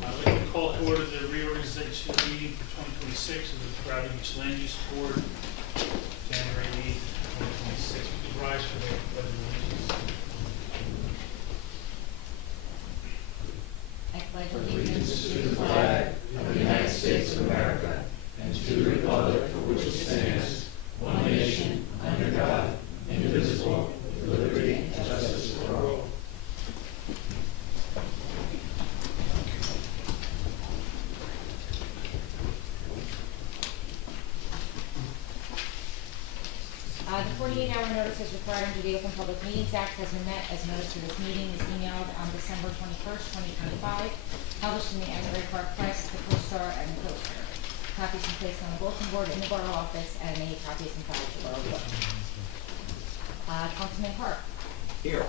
I'd like to call to order the reorganization meeting for 2026 of the Crowdy Beach Land Use Board, January 8th, 2026. Please rise for the pledge of allegiance. I pledge allegiance to the flag of the United States of America and to the republic for which it stands, one nation, under God, indivisible, with liberty and justice for all. The 48-hour notice as required under the Open Public Meetings Act has been met as notice for this meeting is emailed on December 21st, 2025, published in the Asbury Park Press, the Co-Star, and the Coaster. Copies are placed on the bulletin board in the borough office, and a copy is in file at the borough book. Councilman Park. Here.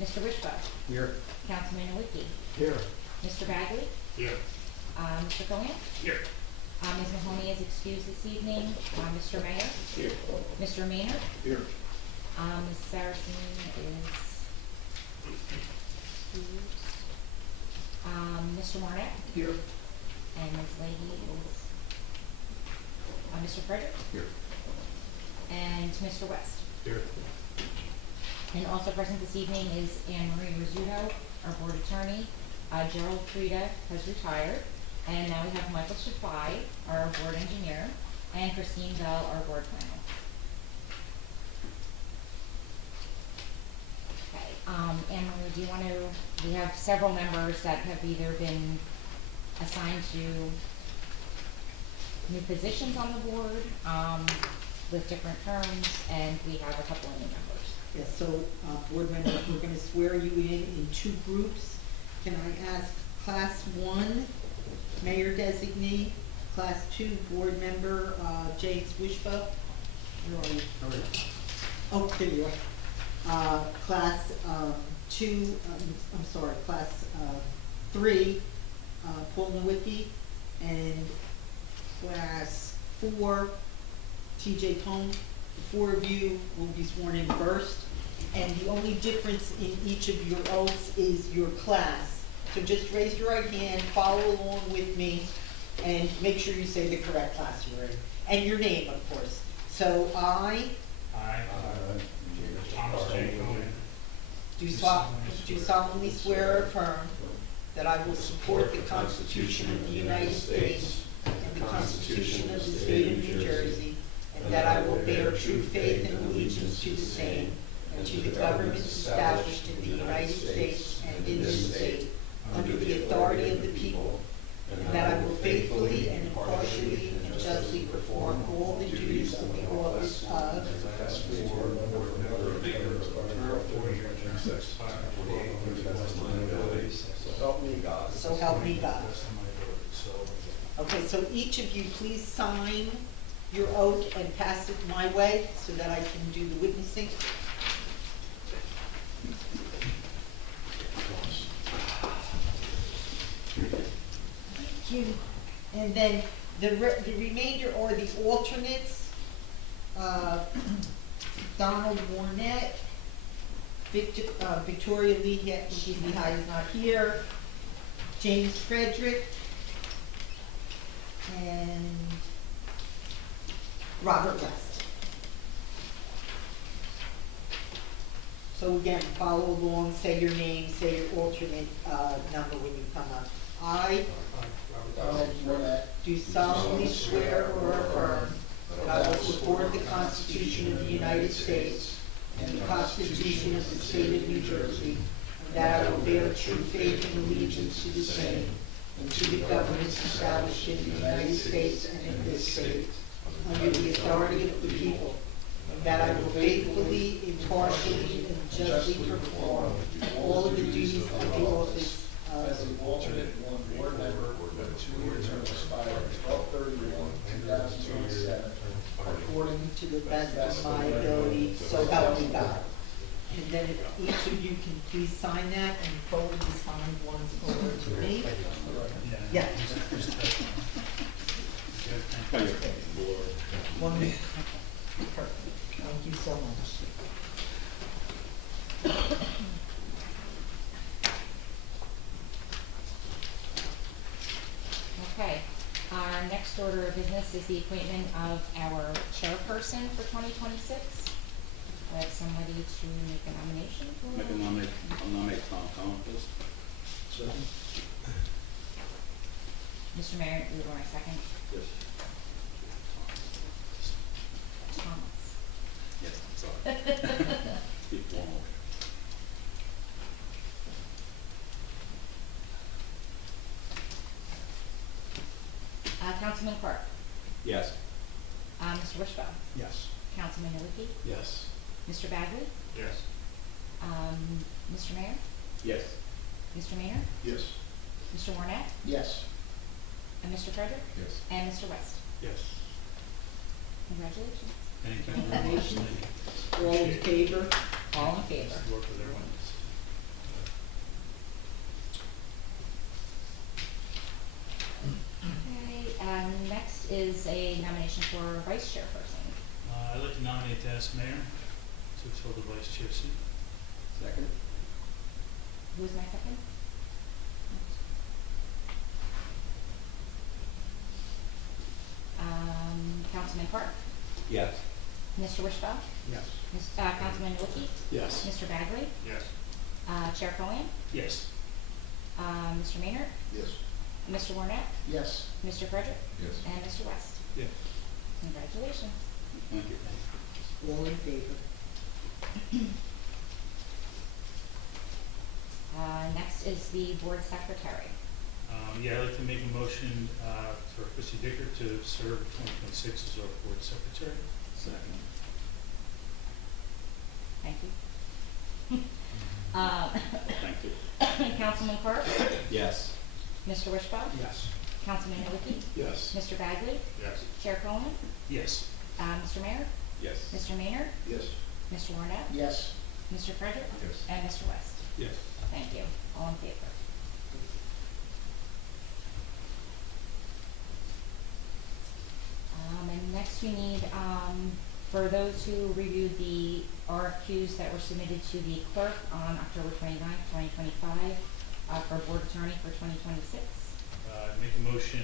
Mr. Wishbone. Here. Councilman Nowicki. Here. Mr. Bagley. Here. Mr. Cohen. Here. Ms. Mahoney is excused this evening. Mr. Mayor. Here. Mr. Maynard. Here. Ms. Saracen is excused. Mr. Marnett. Here. And Ms. Leahy is, Mr. Frederick. Here. And Mr. West. Here. And also present this evening is Anne Marie Rizzuto, our board attorney. Gerald Frieda has retired. And now we have Michael Shafai, our board engineer, and Christine Bell, our board planner. Okay, Anne Marie, do you want to, we have several members that have either been assigned to new positions on the board with different terms, and we have a couple of new members. Yes, so board members, we're going to swear you in two groups. Can I ask Class 1 Mayor Designee, Class 2 Board Member James Wishbone? Where are you? Oh, there you are. Class 2, I'm sorry, Class 3 Paul Nowicki, and Class 4 TJ Tone. The four of you will be sworn in first, and the only difference in each of your oaths is your class. So just raise your right hand, follow along with me, and make sure you say the correct class you're in, and your name, of course. So I Thomas J. Cohen. do solemnly swear or affirm that I will support the Constitution of the United States and the Constitution of the State of New Jersey, and that I will bear true faith and allegiance to the same and to the governments established in the United States and in this state, under the authority of the people, and that I will faithfully and impartially and justly perform all the duties of the office of Help me God. So help me God. Okay, so each of you please sign your oath and pass it my way so that I can do the witnessing. Thank you. And then the remainder are the alternates. Donald Warnett, Victoria Lee, she's not here. James Frederick, and Robert West. So again, follow along, say your name, say your alternate number when you come up. I do solemnly swear or affirm that I will support the Constitution of the United States and the Constitution of the State of New Jersey, and that I will bear true faith and allegiance to the same and to the governments established in the United States and in this state, under the authority of the people, and that I will faithfully, impartially, and justly perform all of the duties of the office as an alternate one board member with a 2-year term expiring 12/31/2027, according to the best of my ability, so help me God. And then if each of you can please sign that and forward the signed ones over to me. Yeah. One minute. Perfect. Thank you so much. Okay, our next order of business is the appointment of our chairperson for 2026. I have somebody to make a nomination for. I'll nominate Tom Collins, please. Second. Mr. Mayor, you want a second? Yes. Thomas. Yes, I'm sorry. Speak formal. Councilman Clark. Yes. Mr. Wishbone. Yes. Councilman Nuwiki. Yes. Mr. Bagley. Yes. Mr. Mayor. Yes. Mr. Maynard. Yes. Mr. Warnett. Yes. And Mr. Frederick. Yes. And Mr. West. Yes. Congratulations. Thank you very much. All in favor? All in favor. Work with everyone. Okay, next is a nomination for vice chairperson. I'd like to nominate Dennis Mayor to fill the vice chair seat. Second? Who is my second? Councilman Clark. Yes. Mr. Wishbone. Yes. Councilman Nuwiki. Yes. Mr. Bagley. Yes. Chair Cohen. Yes. Mr. Maynard. Yes. Mr. Warnett. Yes. Mr. Frederick. Yes. And Mr. West. Yes. Congratulations. Thank you. All in favor? Next is the board secretary. Yeah, I'd like to make a motion for Chrissy Dicker to serve 2026 as our board secretary. Second. Thank you. Thank you. Councilman Clark. Yes. Mr. Wishbone. Yes. Councilman Nuwiki. Yes. Mr. Bagley. Yes. Chair Cohen. Yes. Mr. Mayor. Yes. Mr. Maynard. Yes. Mr. Warnett. Yes. Mr. Frederick. Yes. And Mr. West. Yes. Thank you. All in favor. And next we need, for those who reviewed the RFQs that were submitted to the clerk on October 29th, 2025, for board attorney for 2026. Make a motion,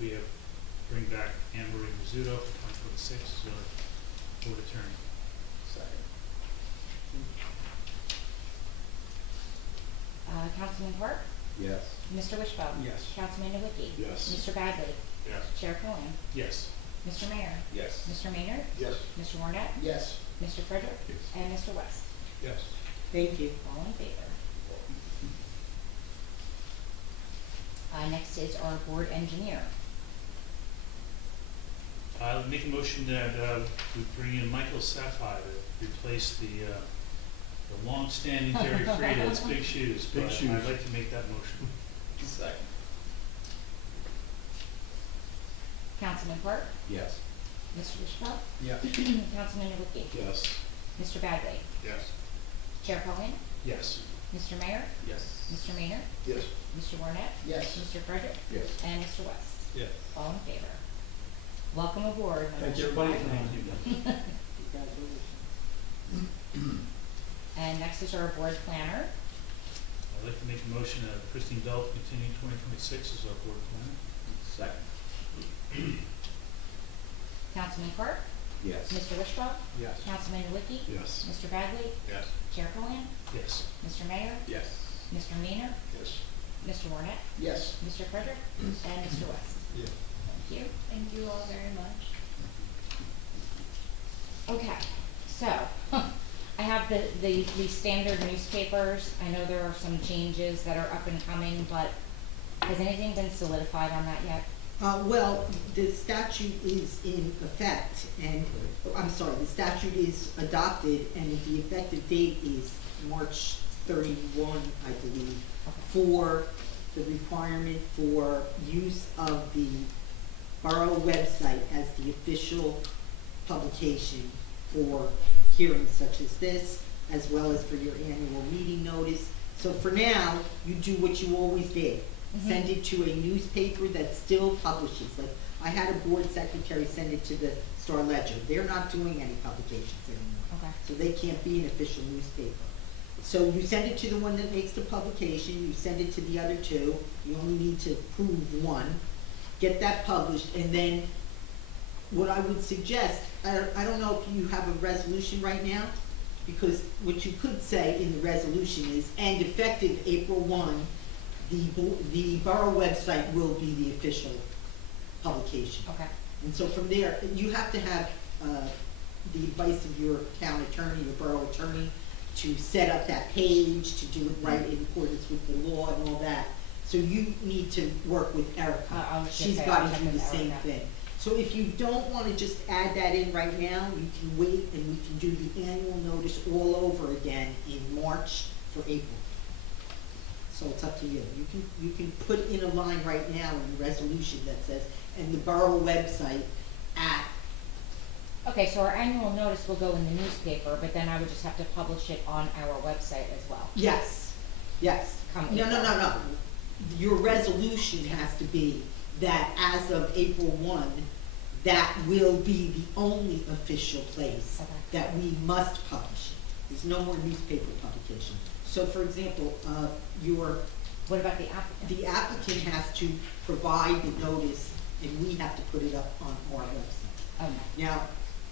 we have, bring back Anne Marie Rizzuto for 2026 as our board attorney. Second. Councilman Clark. Yes. Mr. Wishbone. Yes. Councilman Nuwiki. Yes. Mr. Bagley. Yes. Chair Cohen. Yes. Mr. Mayor. Yes. Mr. Maynard. Yes. Mr. Warnett. Yes. Mr. Frederick. Yes. And Mr. West. Yes. Thank you. All in favor. Next is our board engineer. I'll make a motion that we bring in Michael Sapphire to replace the long-standing Terry Frieda. It's big shoes, Big but shoes. I'd like to make that motion. Second. Councilman Quirk, Yes. Mr. Wishbone, Yes. Councilman Awukie, Yes. Mr. Bagley, Yes. Chair Cohen, Yes. Mr. Mayor, Yes. Mr. Maynard, Yes. Mr. Warnet, Yes. Mr. Frederick, Yes. and Mr. West. Yes. All in favor. Welcome aboard. Thank you, everybody. Thank you. And next is our board planner. I'd like to make a motion that Christine Delp continue 2026 as our board planner. Second. Councilman Quirk, Yes. Mr. Wishbone, Yes. Councilman Awukie, Yes. Mr. Bagley, Yes. Chair Cohen, Yes. Mr. Mayor, Yes. Mr. Maynard, Yes. Mr. Warnet, Yes. Mr. Frederick, and Mr. West. Yes. Thank you. Thank you all very much. Okay, so, I have the standard newspapers. I know there are some changes that are up and coming, but has anything been solidified on that yet? Well, the statute is in effect, and, I'm sorry, the statute is adopted, and the effective date is March 31, I believe, for the requirement for use of the borough website as the official publication for hearings such as this, as well as for your annual meeting notice. So for now, you do what you always did. Send it to a newspaper that still publishes. Like, I had a board secretary send it to the Star Ledger. They're not doing any publications anymore. Okay. So they can't be an official newspaper. So you send it to the one that makes the publication, you send it to the other two, you only need to prove one, get that published, and then what I would suggest, I don't know if you have a resolution right now, because what you could say in the resolution is, and effective April 1, the borough website will be the official publication. Okay. And so from there, you have to have the advice of your town attorney, your borough attorney, to set up that page, to do it right in accordance with the law and all that. So you need to work with Erica. I was just She's saying, got I'll to check do the with same Erica. thing. So if you don't want to just add that in right now, you can wait and we can do the annual notice all over again in March for April. So it's up to you. You can put in a line right now in the resolution that says, and the borough website at, Okay, so our annual notice will go in the newspaper, but then I would just have to publish it on our website as well. yes, yes. Come No, April. no. Your resolution has to be that as of April 1, that will be the only official place Okay. that we must publish it. There's no more newspaper publication. So for example, What about the applicant? the applicant has to provide the notice and we have to put it up on our website. Okay. Now,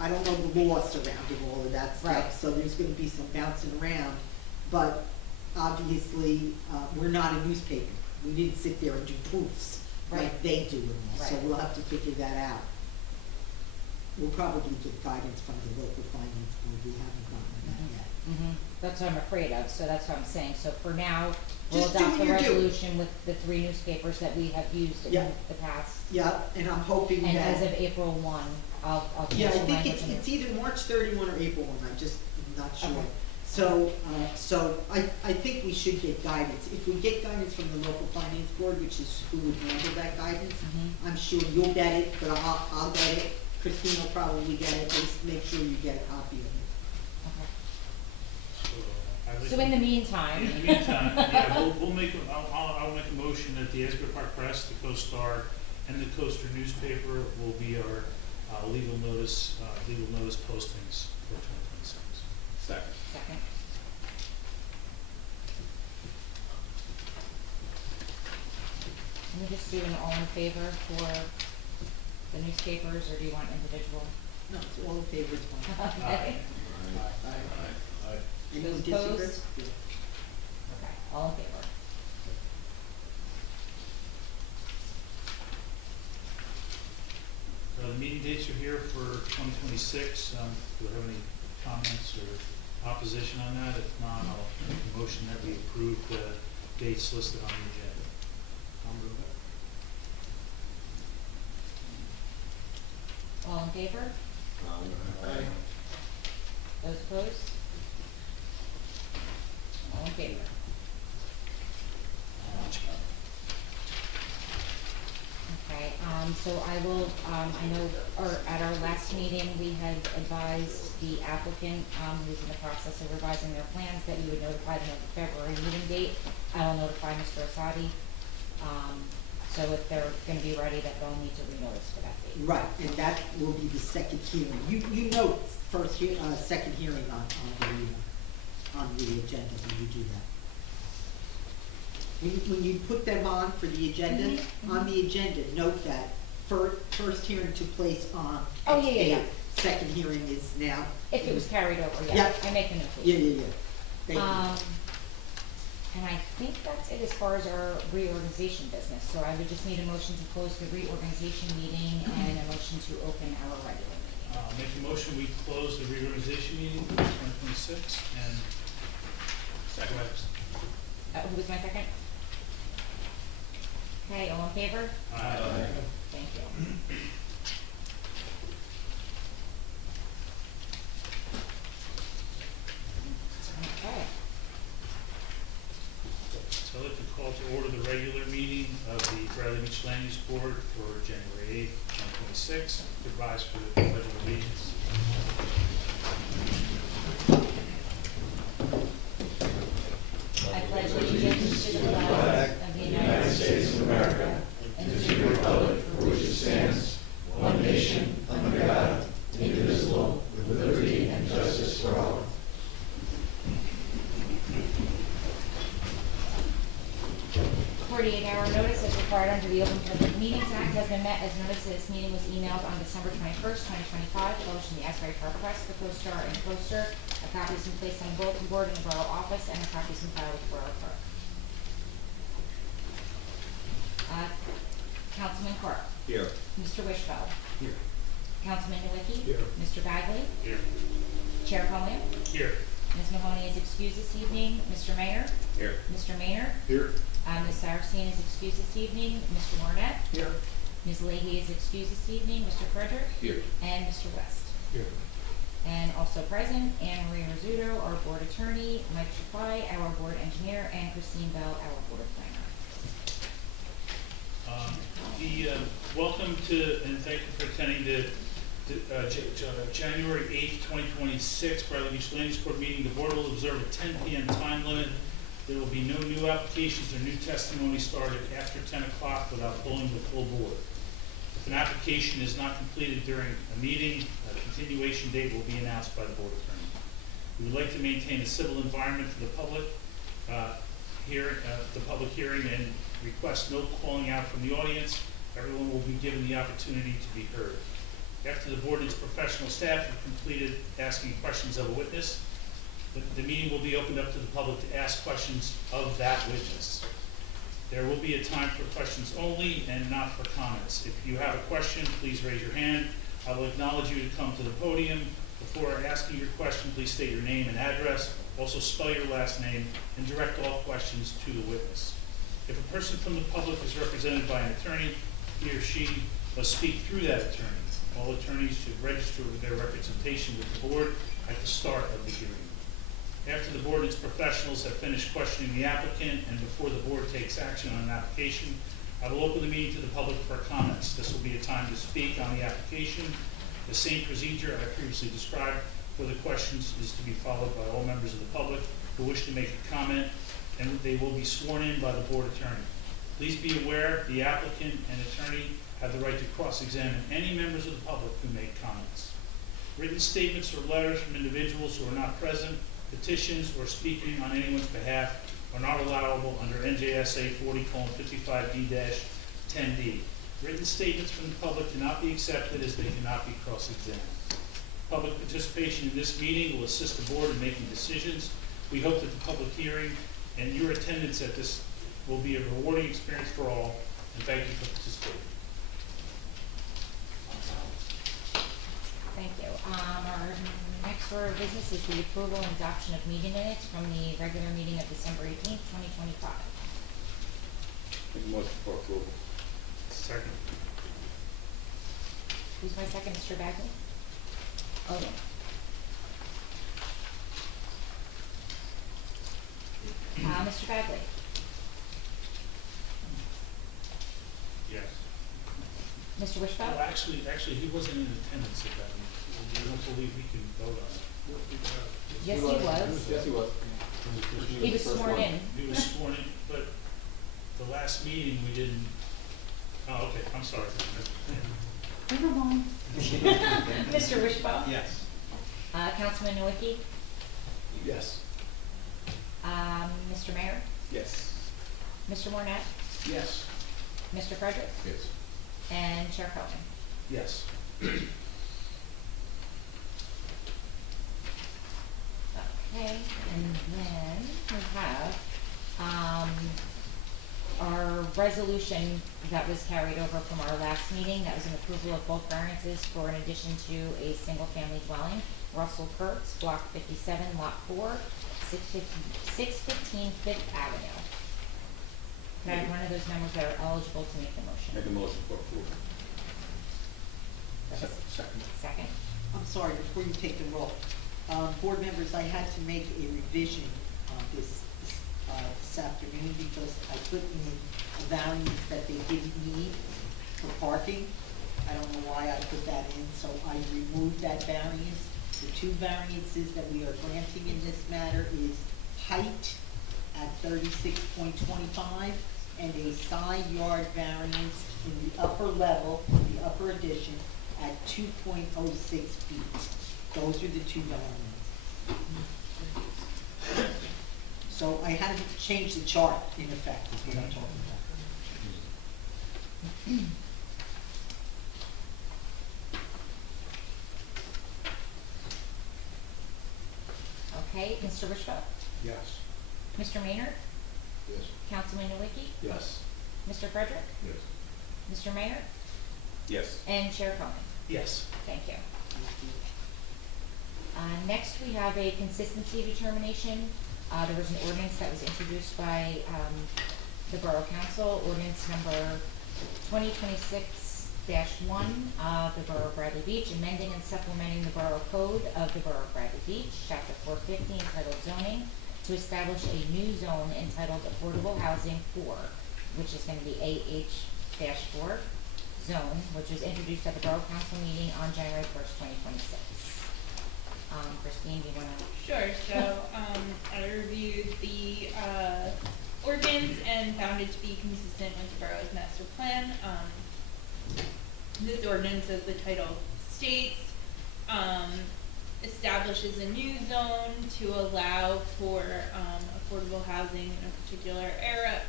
I don't know the law surrounding all of that Right. stuff, so there's gonna be some bouncing around. But obviously, we're not a newspaper. We didn't sit there and do proofs like Right. they do and all, so Right. we'll have to figure that out. We'll probably get guidance from the local finance board, we haven't gotten that yet. That's what I'm afraid of, so that's what I'm saying. So for now, we'll Just do adopt what the you're doing. resolution with the 3 newspapers that we have used in Yeah. the past. Yeah, and I'm hoping And that. as of April 1, I'll Yeah, I change the think language in it's there. either March 31 or April 1, I just, am not sure. Okay. So I think we should get guidance. If we get guidance from the local finance board, which is who would handle that guidance, Mhm. I'm sure you'll get it, but I'll get it. Christine will probably get it, just make sure you get a copy of it. Okay. I'd like So to- in the meantime. In the meantime, yeah, I'll make a motion that the Asbury Park Press, the Co-Star, and the Coaster newspaper will be our legal notice postings for 2026. Second. Second. Let me just do an all in favor for the newspapers, or do you want individual? No, it's all in favor, it's fine. Okay. Anyone Those disagree? opposed? Yeah. Okay, all in favor. The meeting dates are here for 2026. Do we have any comments or opposition on that? If not, I'll make a motion that we approve the dates listed on the agenda. I'll move it. All in favor? Aye. Those opposed? All in favor. Okay, So I will, I know, or at our last meeting, we had advised the applicant, who's in the process of revising their plans, that we would notify them of the February meeting date. I will notify Mr. Asadi, so if they're gonna be ready, that they'll need to renotice for that date. Right, and that will be the second hearing. You know, second hearing on the agenda when you do that. When you put them on for the agenda, on the agenda, note that first hearing took place on. Oh, yeah, yeah, X yeah. date. Second hearing is now. If it was carried over, yeah, Yeah. I make a notation. Yeah. Thank you. And I think that's it as far as our reorganization business, so I would just need a motion to close the reorganization meeting and a motion to open our regular meeting. Make a motion, we close the reorganization meeting for 2026 and. Second. Who was my second? Okay, all in favor? Aye. Thank you. Okay. So I'd like to call to order the regular meeting of the Bradley Beach Land Use Board for January 8th, 2026. Advise for the pledge of allegiance. I pledge allegiance to the flag of the United States of America and to the republic for which it stands, one nation, under God, indivisible, with liberty and justice for all. 48-hour notice as required under the Open Public Meetings Act has been met as notice that this meeting was emailed on December 21st, 2025, published in the Asbury Park Press, the Co-Star, and Poster. A copy has been placed on the bulletin board in the Borough office, and a copy has been filed with the Borough Clerk. Councilman Clark. Here. Mr. Wishfeld. Here. Councilman Nowicki. Here. Mr. Bagley. Here. Chair Coleman. Here. Ms. Mahoney is excused this evening. Mr. Mayor. Here. Mr. Maynard. Here. Ms. Saracine is excused this evening. Mr. Barnett. Here. Ms. Leahy is excused this evening. Mr. Frederick. Here. And Mr. West. Here. And also present, Anne Marie Rizzuto, our board attorney, Mike Chapai, our board engineer, and Christine Bell, our board planner. Welcome to, and thank you for attending the January 8th, 2026 Bradley Beach Land Use Board meeting. The board will observe a 10 p.m. time limit. There will be no new applications or new testimony started after 10 o'clock without polling the full board. If an application is not completed during a meeting, a continuation date will be announced by the board attorney. We would like to maintain a civil environment for the public hearing and request no calling out from the audience. Everyone will be given the opportunity to be heard. After the board and its professional staff have completed asking questions of a witness, the meeting will be opened up to the public to ask questions of that witness. There will be a time for questions only and not for comments. If you have a question, please raise your hand. I will acknowledge you to come to the podium. Before asking your question, please state your name and address. Also spell your last name and direct all questions to the witness. If a person from the public is represented by an attorney, he or she must speak through that attorney. All attorneys should register with their representation with the board at the start of the hearing. After the board and its professionals have finished questioning the applicant and before the board takes action on an application, I will open the meeting to the public for comments. This will be a time to speak on the application. The same procedure I previously described for the questions is to be followed by all members of the public who wish to make a comment, and they will be sworn in by the board attorney. Please be aware the applicant and attorney have the right to cross-examine any members of the public who make comments. Written statements or letters from individuals who are not present, petitions, or speaking on anyone's behalf are not allowable under NJSA 40:55D-10D. Written statements from the public cannot be accepted as they cannot be cross-examined. Public participation in this meeting will assist the board in making decisions. We hope that the public hearing and your attendance at this will be a rewarding experience for all, and thank you for participating. Thank you. Our next order of business is the approval and adoption of meeting minutes from the regular meeting of December 18th, 2025. Make a motion for approval. Second. Who's my second, Mr. Bagley? Okay. Mr. Bagley? Yes. Mr. Wishbell? Oh, actually, he wasn't in attendance at that meeting. I don't believe we can vote on it. Yes, he was. Yes, he was. He was sworn in. He was sworn in, but the last meeting we didn't, oh, okay, I'm sorry. Never mind. Mr. Wishbell? Yes. Councilman Nowicki? Yes. Mr. Mayor? Yes. Mr. Mornet? Yes. Mr. Frederick? Yes. And Chair Cohen? Yes. Okay, and then we have, our resolution that was carried over from our last meeting, that was an approval of both variances for an addition to a single-family dwelling, Russell Kurtz, block 57, lot 4, 615 Fifth Avenue. Can I have one of those members that are eligible to make the motion? Make a motion for approval. Second. Second. I'm sorry, before you take the roll, board members, I had to make a revision on this afternoon because I put in a variance that they didn't need for parking. I don't know why I put that in, so I removed that variance. The two variances that we are granting in this matter is height at 36.25 and a side yard variance in the upper level, the upper addition, at 2.06 feet. Those are the two variants. So I had to change the chart in effect, is what I'm talking about. Okay, Mr. Wishbell? Yes. Mr. Maynard? Yes. Councilman Nowicki? Yes. Mr. Frederick? Yes. Mr. Mayor? Yes. And Chair Cohen? Yes. Thank you. Next, we have a consistency determination. There was an ordinance that was introduced by the Borough Council, ordinance number 2026-1 of the Borough of Bradley Beach, amending and supplementing the Borough Code of the Borough of Bradley Beach, Chapter 450, entitled Zoning, to establish a new zone entitled Affordable Housing 4, which is going to be AH-4 zone, which was introduced at the Borough Council meeting on January 1st, 2026. Christine, do you want to? Sure, so, I reviewed the, ordinance and found it to be consistent with the borough's master plan. This ordinance, as the title states, establishes a new zone to allow for, affordable housing in a particular area,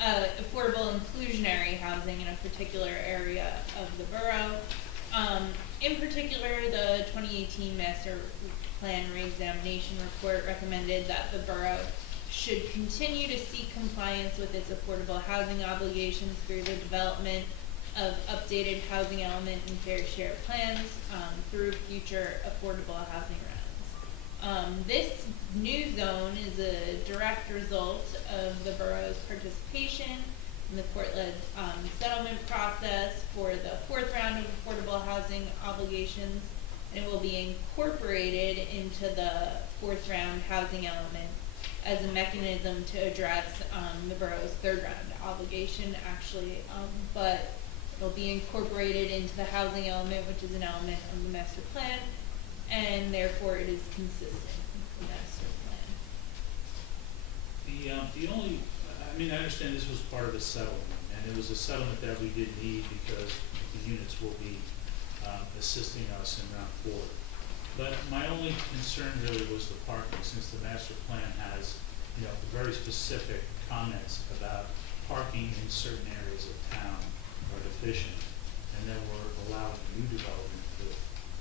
affordable inclusionary housing in a particular area of the borough. In particular, the 2018 Master Plan Reexamination Report recommended that the borough should continue to seek compliance with its affordable housing obligations through the development of updated housing element and fair share plans through future affordable housing rounds. This new zone is a direct result of the borough's participation in the court-led settlement process for the fourth round of affordable housing obligations, and it will be incorporated into the fourth round housing element as a mechanism to address the borough's third round obligation, actually, but it'll be incorporated into the housing element, which is an element of the master plan, and therefore it is consistent with the master plan. The only, I mean, I understand this was part of a settlement, and it was a settlement that we did need because the units will be assisting us in round 4. But my only concern really was the parking, since the master plan has, very specific comments about parking in certain areas of town are deficient, and then we're allowing new development with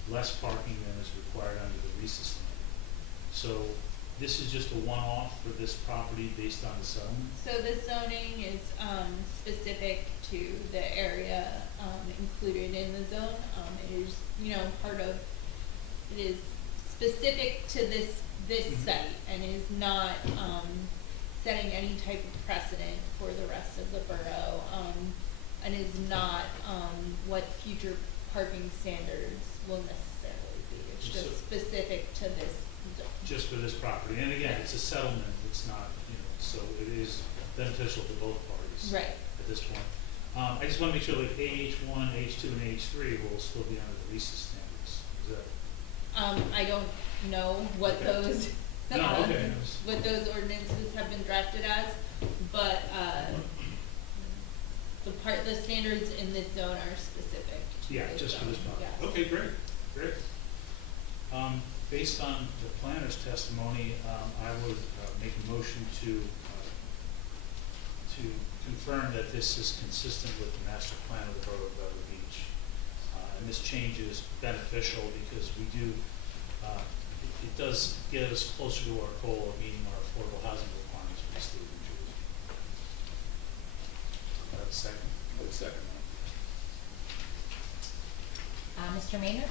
less parking than is required under the RESA standard. So this is just a one-off for this property based on the settlement? So the zoning is specific to the area included in the zone. It is, part of, it is specific to this site and is not setting any type of precedent for the rest of the borough, and is not what future parking standards will necessarily be. It's just specific to this zone. Just for this property, and again, it's a settlement, it's not, so it is beneficial to both parties. Right. At this point. I just wanna make sure like AH1, H2, and H3 will still be under the RISA standards. Is that? I don't know what Okay. those, No, okay. what those ordinances have been drafted as, but, the standards in this zone are specific to Yeah, this just for zone. this project. Yes. Okay, great. Based on the planner's testimony, I would make a motion to confirm that this is consistent with the master plan of the Borough of Beverly Beach. And this change is beneficial because we do, it does get us closer to our goal of meeting our affordable housing requirements for the state of New Jersey. Second. I would second Mr. Maynard?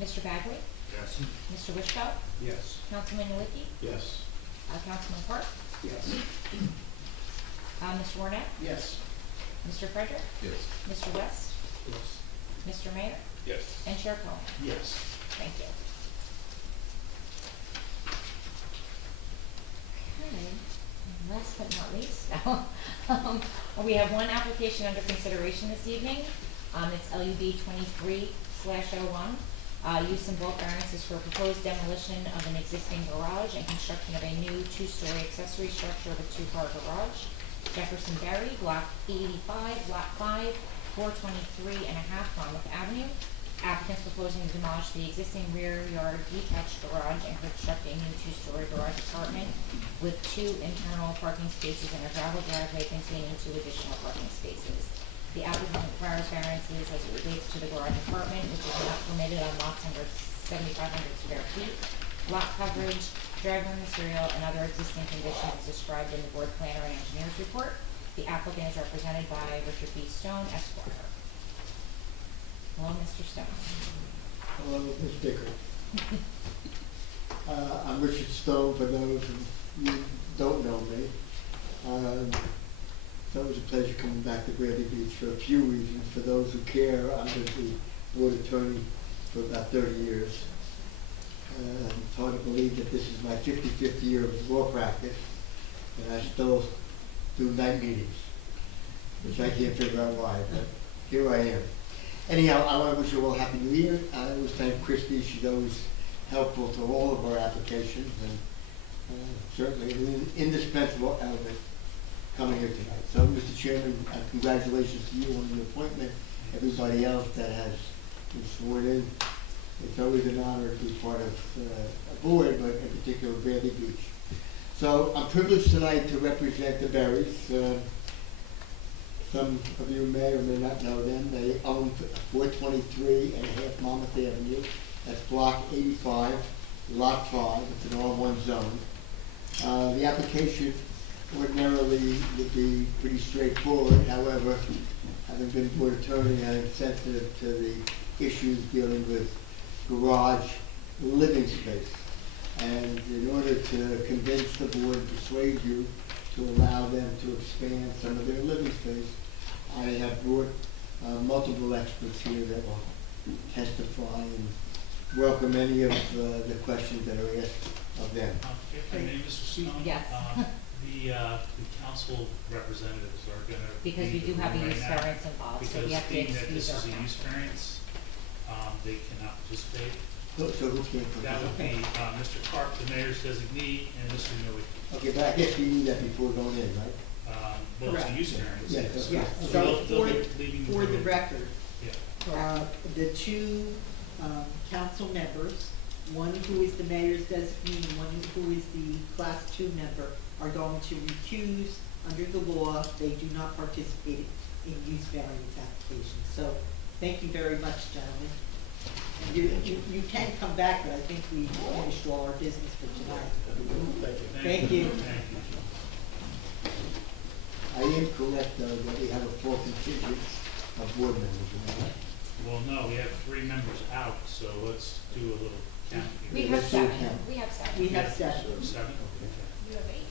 Mr. Bagley? that. Mr. Wishko? Yes. Councilman Nulicki? Yes. Councilman Park? Yes. Mr. Warner? Yes. Mr. Frederick? Yes. Mr. West? Yes. Mr. Mayor? Yes. And Chair Cohen? Yes. Thank you. Okay, and last but not least, we have one application under consideration this evening. It's LUD 23/01. Use and bulk variances for proposed demolition of an existing garage and construction of a new two-story accessory structure with two-car garage. Jefferson Berry, Block 85, Lot 5, 423.5 Monmouth Avenue. Applicants proposing to demolish the existing rear yard detached garage and construct a new two-story garage apartment with 2 internal parking spaces and a gravel driveway containing 2 additional parking spaces. The applicant requires variances as it relates to the garage apartment, which is not permitted on lots under 7,500 square feet. Lot coverage, driveway material, and other existing conditions described in the board planner and engineer's report. The applicant is represented by Richard B. Stone, Esquire. Hello, Mr. Stone. Hello, Ms. Dicker. I'm Richard Stone, for those who don't know me. It's always a pleasure coming back to Bradley Beach for a few reasons. For those who care, I've been the board attorney for about 30 years. It's hard to believe that this is my 55th year of law practice, and I still do night meetings, which I can't figure out why, but here I am. Anyhow, I want to wish you all a happy new year. I always thank Christy. She's always helpful to all of our applications, and certainly an indispensable element coming here tonight. So, Mr. Chairman, congratulations to you on the appointment. Everybody else that has been sworn in. It's always an honor to be part of a board, but in particular Bradley Beach. So I'm privileged tonight to represent the Berries. Some of you may or may not know them. They own 423.5 Monmouth Avenue. That's block 85, lot 5. It's an R1 zone. The application ordinarily would be pretty straightforward. However, having been board attorney, I'm sensitive to the issues dealing with garage living space. And in order to convince the board, persuade you to allow them to expand some of their living space, I have brought multiple experts here that will testify and welcome any of the questions that are asked of them. If I may, Mr. Stone? Yes. The council representatives are gonna. Because we leave do the have a room use right now, variance involved, so we have to Because being that this excuse is a our. use variance, they cannot participate. So who came from? That would be Mr. Carp, the mayor's designee, and Mr. Noe. Okay, but I guess you knew that before going in, right? Well, it's a Correct. use variance. Yeah, yes. Yeah, Okay. so They'll be leaving the for the room. record, Yeah. the 2 council members, one who is the mayor's designee and one who is the class 2 member, are going to recuse under the law. They do not participate in use variance applications. So thank you very much, gentlemen. And you can come back, but I think we finished all our business for tonight. Thank you. Thank you. I am correct, though, that we have a full contingent of board members, am I right? Well, no, we have 3 members out, so let's do a little count here. We have Let's do 7, count. we have 7. We have 7. 7? You have 8.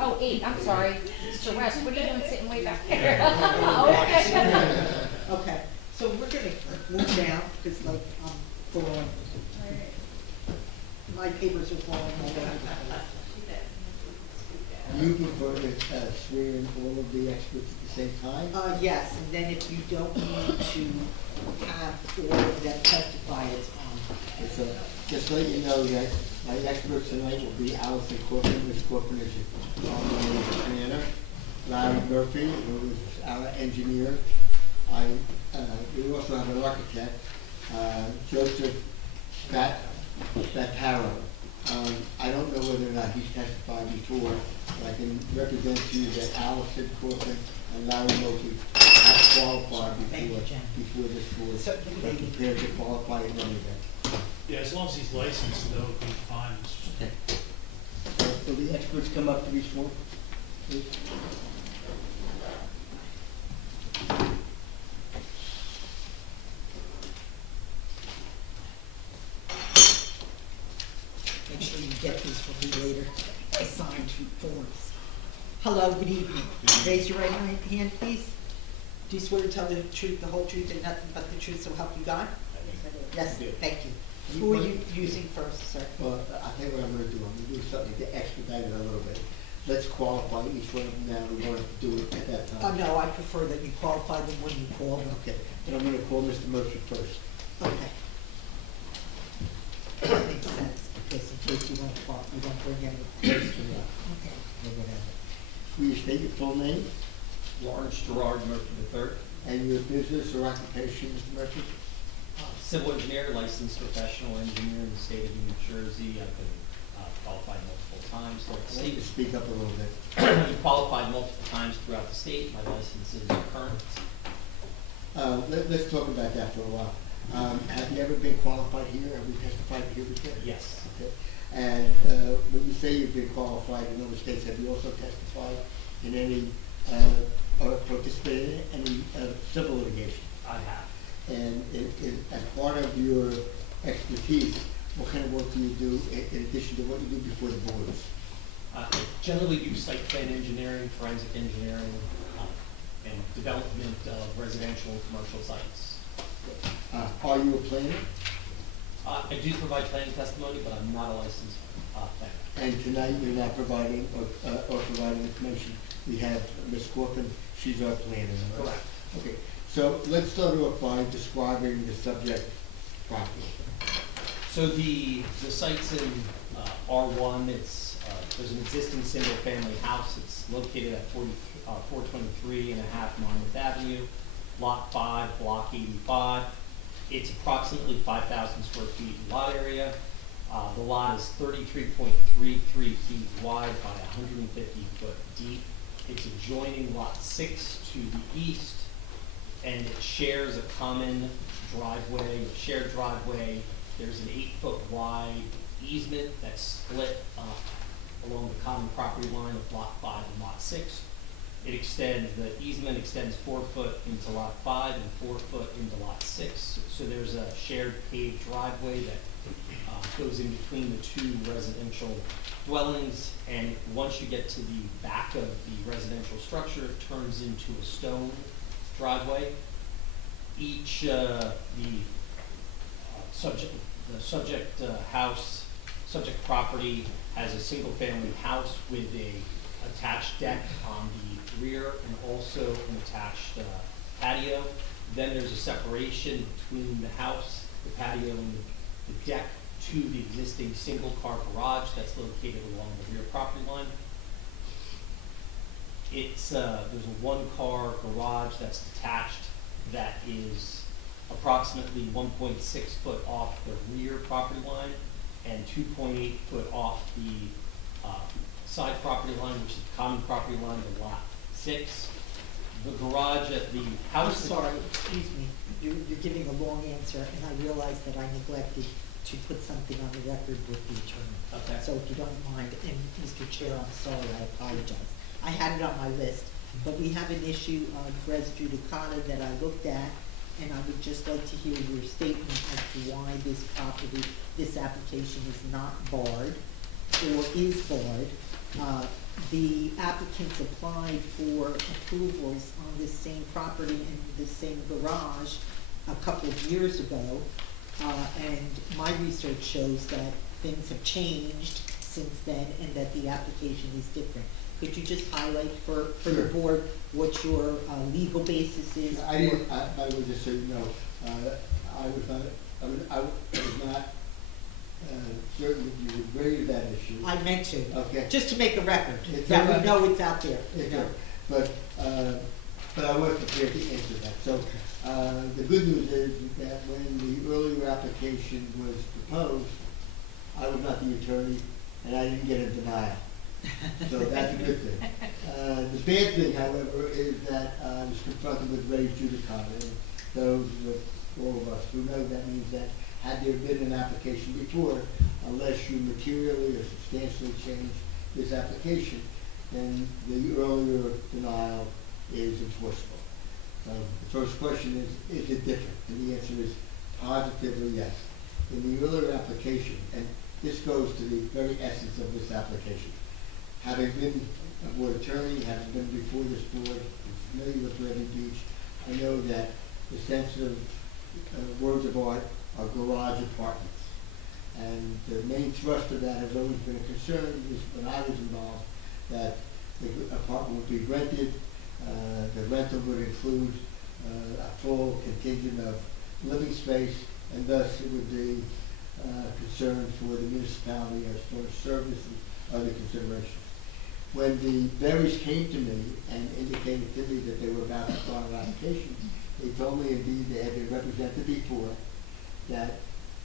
Oh, 8, I'm sorry. Mr. West, what are you doing sitting way back there? Oh, Okay. Okay, so we're gonna move down, because like, falling, my papers are falling all over the place. You prefer to swear in all of the experts at the same time? Yes, and then if you don't need to have all of them testify, it's fine. Okay, so just let you know that my experts tonight will be Allison Corcoran. Ms. Corcoran is a planner. Larry Murphy, who is our engineer. We also have an architect, Joseph Bataro. I don't know whether or not he's testified before, but I can represent to you that Allison Corcoran and Larry Murphy have qualified Thank you, Jen. before this board. So, They're prepared to qualify in any event. Yeah, as long as he's licensed, that would be fine. Will the experts come up to be sworn, please? Make sure you get these for me later, signed forms. Hello, good evening. Raise your right hand, please. Do you swear to tell the truth, the whole truth, and nothing but the truth, so help you God? Yes, thank you. Who are you using first, sir? Well, I'll tell you what I'm gonna do. I'm gonna do something to expedite it a little bit. Let's qualify each one of them now. We're going to do it at that time. No, I prefer that you qualify them when you call them. Okay, but I'm gonna call Mr. Murphy first. Okay. That makes sense, because in case you don't bring any close to that. Okay. Or whatever. Will you state your full name Lawrence Gerard Murphy III, and your business or occupation, Mr. Murphy? civil engineer, licensed professional engineer in the state of New Jersey. I've been qualified multiple times throughout the I want you state. to speak up a little bit. I've been qualified multiple times throughout the state. My license is current. Let's talk about that for a while. Have you ever been qualified here? Have you testified here before? Yes. Okay. And when you say you've been qualified in other states, have you also testified in any, or participated in any civil litigation? I have. And as part of your expertise, what kind of work do you do in addition to what you do before the boards? I generally do site plan engineering, forensic engineering, and development of residential and commercial sites. Are you a planner? I do provide planning testimony, but I'm not a licensed planner. And tonight you're not providing or providing information. We have Ms. Corcoran, she's our planner, all right? Correct. Okay, so let's start off by describing the subject property. So the site's in R1. It's there's an existing single-family house. It's located at 423 and a half Monmouth Avenue, Lot 5, Block 85. It's approximately 5,000 square feet in lot area. The lot is 33.33 feet wide by 150 foot deep. It's adjoining Lot 6 to the east, and it shares a common driveway, a shared driveway. There's an 8-foot wide easement that's split along the common property line of Lot 5 and Lot 6. The easement extends 4 foot into Lot 5 and 4 foot into Lot 6. So there's a shared paved driveway that goes in between the two residential dwellings. And once you get to the back of the residential structure, it turns into a stone driveway. Each, the subject property has a single-family house with a attached deck on the rear and also an attached patio. Then there's a separation between the house, the patio, and the deck to the existing single-car garage that's located along the rear property line. There's a one-car garage that's detached that is approximately 1.6 foot off the rear property line and 2.8 foot off the side property line, which is the common property line of Lot 6. The garage at the I'm house. sorry, excuse me, you're giving a long answer, and I realize that I neglected to put something on the record with the attorney. Okay. So if you don't mind, and Mr. Chair, I'm sorry, I apologize. I had it on my list, but we have an issue of res judicata that I looked at, and I would just like to hear your statement as to why this property, this application is not barred, or is barred. The applicants applied for approvals on this same property in the same garage a couple of years ago, and my research shows that things have changed since then and that the application is different. Could you just highlight for the Sure. board what your legal basis is? I didn't, I would just say, no, I was not, I was not certain that you would raise that issue. I meant to, Okay. just to make a record, It's that all we right. know it's out there. It's all right. But I was prepared to answer that. So, the good news is that when the earlier application was proposed, I was not the attorney, and I didn't get a denial. So that's a good thing. The bad thing, however, is that I was confronted with res judicata. And those of all of us who know that means that had there been an application before, unless you materially or substantially change this application, then the earlier denial is enforceable. So the first question is it different? And the answer is positively yes. In the earlier application, and this goes to the very essence of this application, having been a board attorney, having been before this board, and familiar with Reading Beach, I know that the sensitive words of art are garage apartments. And the main thrust of that has always been a concern, is when I was involved, that the apartment would be rented, the rental would include a full contingent of living space, and thus it would be concern for the municipality as far as service and other considerations. When the Berries came to me and indicated to me that they were about to file an application, they told me indeed they had been represented before, that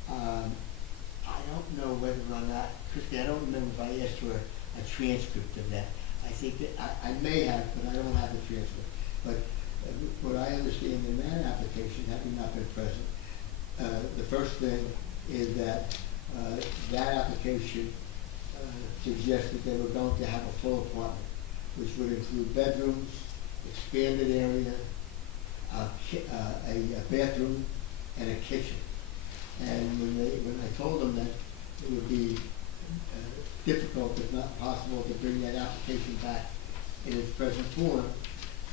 I don't know whether or not, Christie, I don't remember if I asked for a transcript of that. I think that I may have, but I don't have the transcript. But what I understand in that application, having not been present, the first thing is that that application suggested they were going to have a full apartment, which would include bedrooms, expanded area, a bathroom, and a kitchen. And when I told them that it would be difficult, if not possible, to bring that application back in its present form,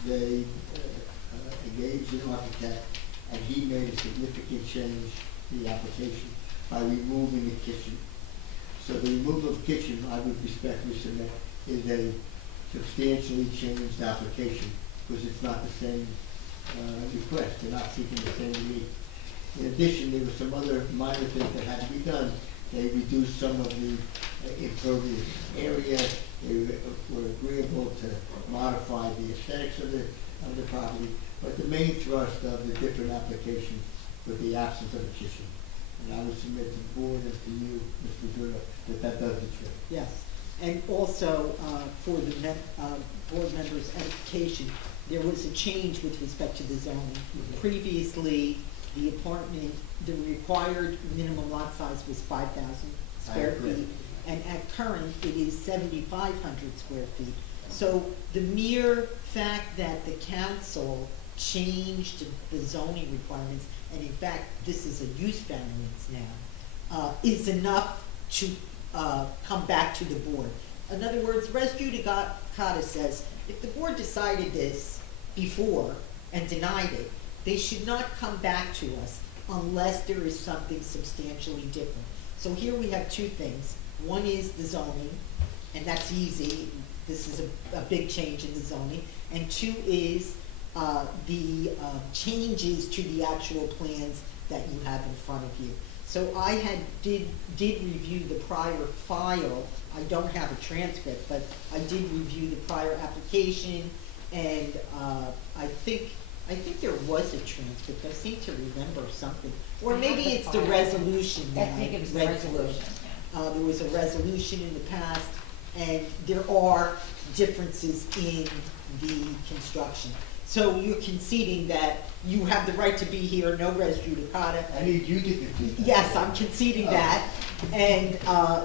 they engaged an architect, and he made a significant change to the application by removing the kitchen. So the removal of the kitchen, I would respectfully submit, is a substantially changed application, because it's not the same request. They're not seeking the same relief. In addition, there were some other minor things that had to be done. They reduced some of the impervious area. They were agreeable to modify the aesthetics of the property. But the main thrust of the different applications was the absence of a kitchen. And I would submit to the board and to you, Mr. Dura, that does the trick. Yes, and also for the board members' edification, there was a change with respect to the zoning. Previously, the apartment, the required minimum lot size was 5,000 square feet, and at current, it is 7,500 square feet. So the mere fact that the council changed the zoning requirements, and in fact, this is a use variance now, is enough to come back to the board. In other words, res judicata says, if the board decided this before and denied it, they should not come back to us unless there is something substantially different. So here we have two things. One is the zoning, and that's easy. This is a big change in the zoning. And two is the changes to the actual plans that you have in front of you. So I did review the prior file. I don't have a transcript, but I did review the prior application, and I think there was a transcript. I seem to remember something, or maybe it's the resolution I that think it was the read through. resolution, yeah. There was a resolution in the past, and there are differences in the construction. So you're conceding that you have the right to be here, no res judicata. I need you to concede that. Yes, I'm conceding that, and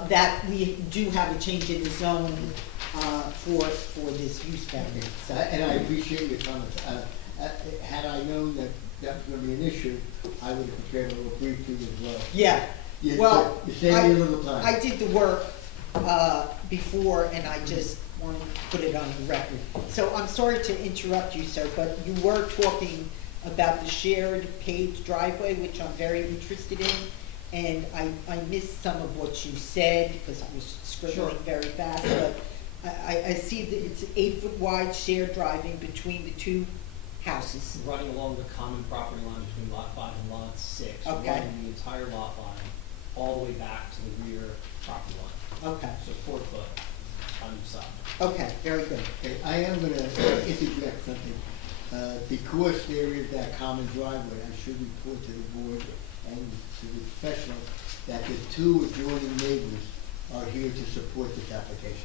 that we do have a change in the zone for this use variance. So- And I appreciate your comments. Had I known that that was going to be an issue, I would have prepared a little brief for you as well. Yeah, You- well, you saved me a little time. I did the work before, and I just wanted to put it on the record. So I'm sorry to interrupt you, sir, but you were talking about the shared paved driveway, which I'm very interested in, and I missed some of what you said because I was scribbling very fast, but I see that it's an 8-foot wide shared driving between the two houses. Running along the common property line between lot 5 and lot 6. Okay. Running the entire lot line all the way back to the rear property line. Okay, So 4 foot on each side. okay, very good. Okay, I am gonna interject something. Because there is that common driveway, I should report to the board and to the professional that the two adjoining neighbors are here to support this application,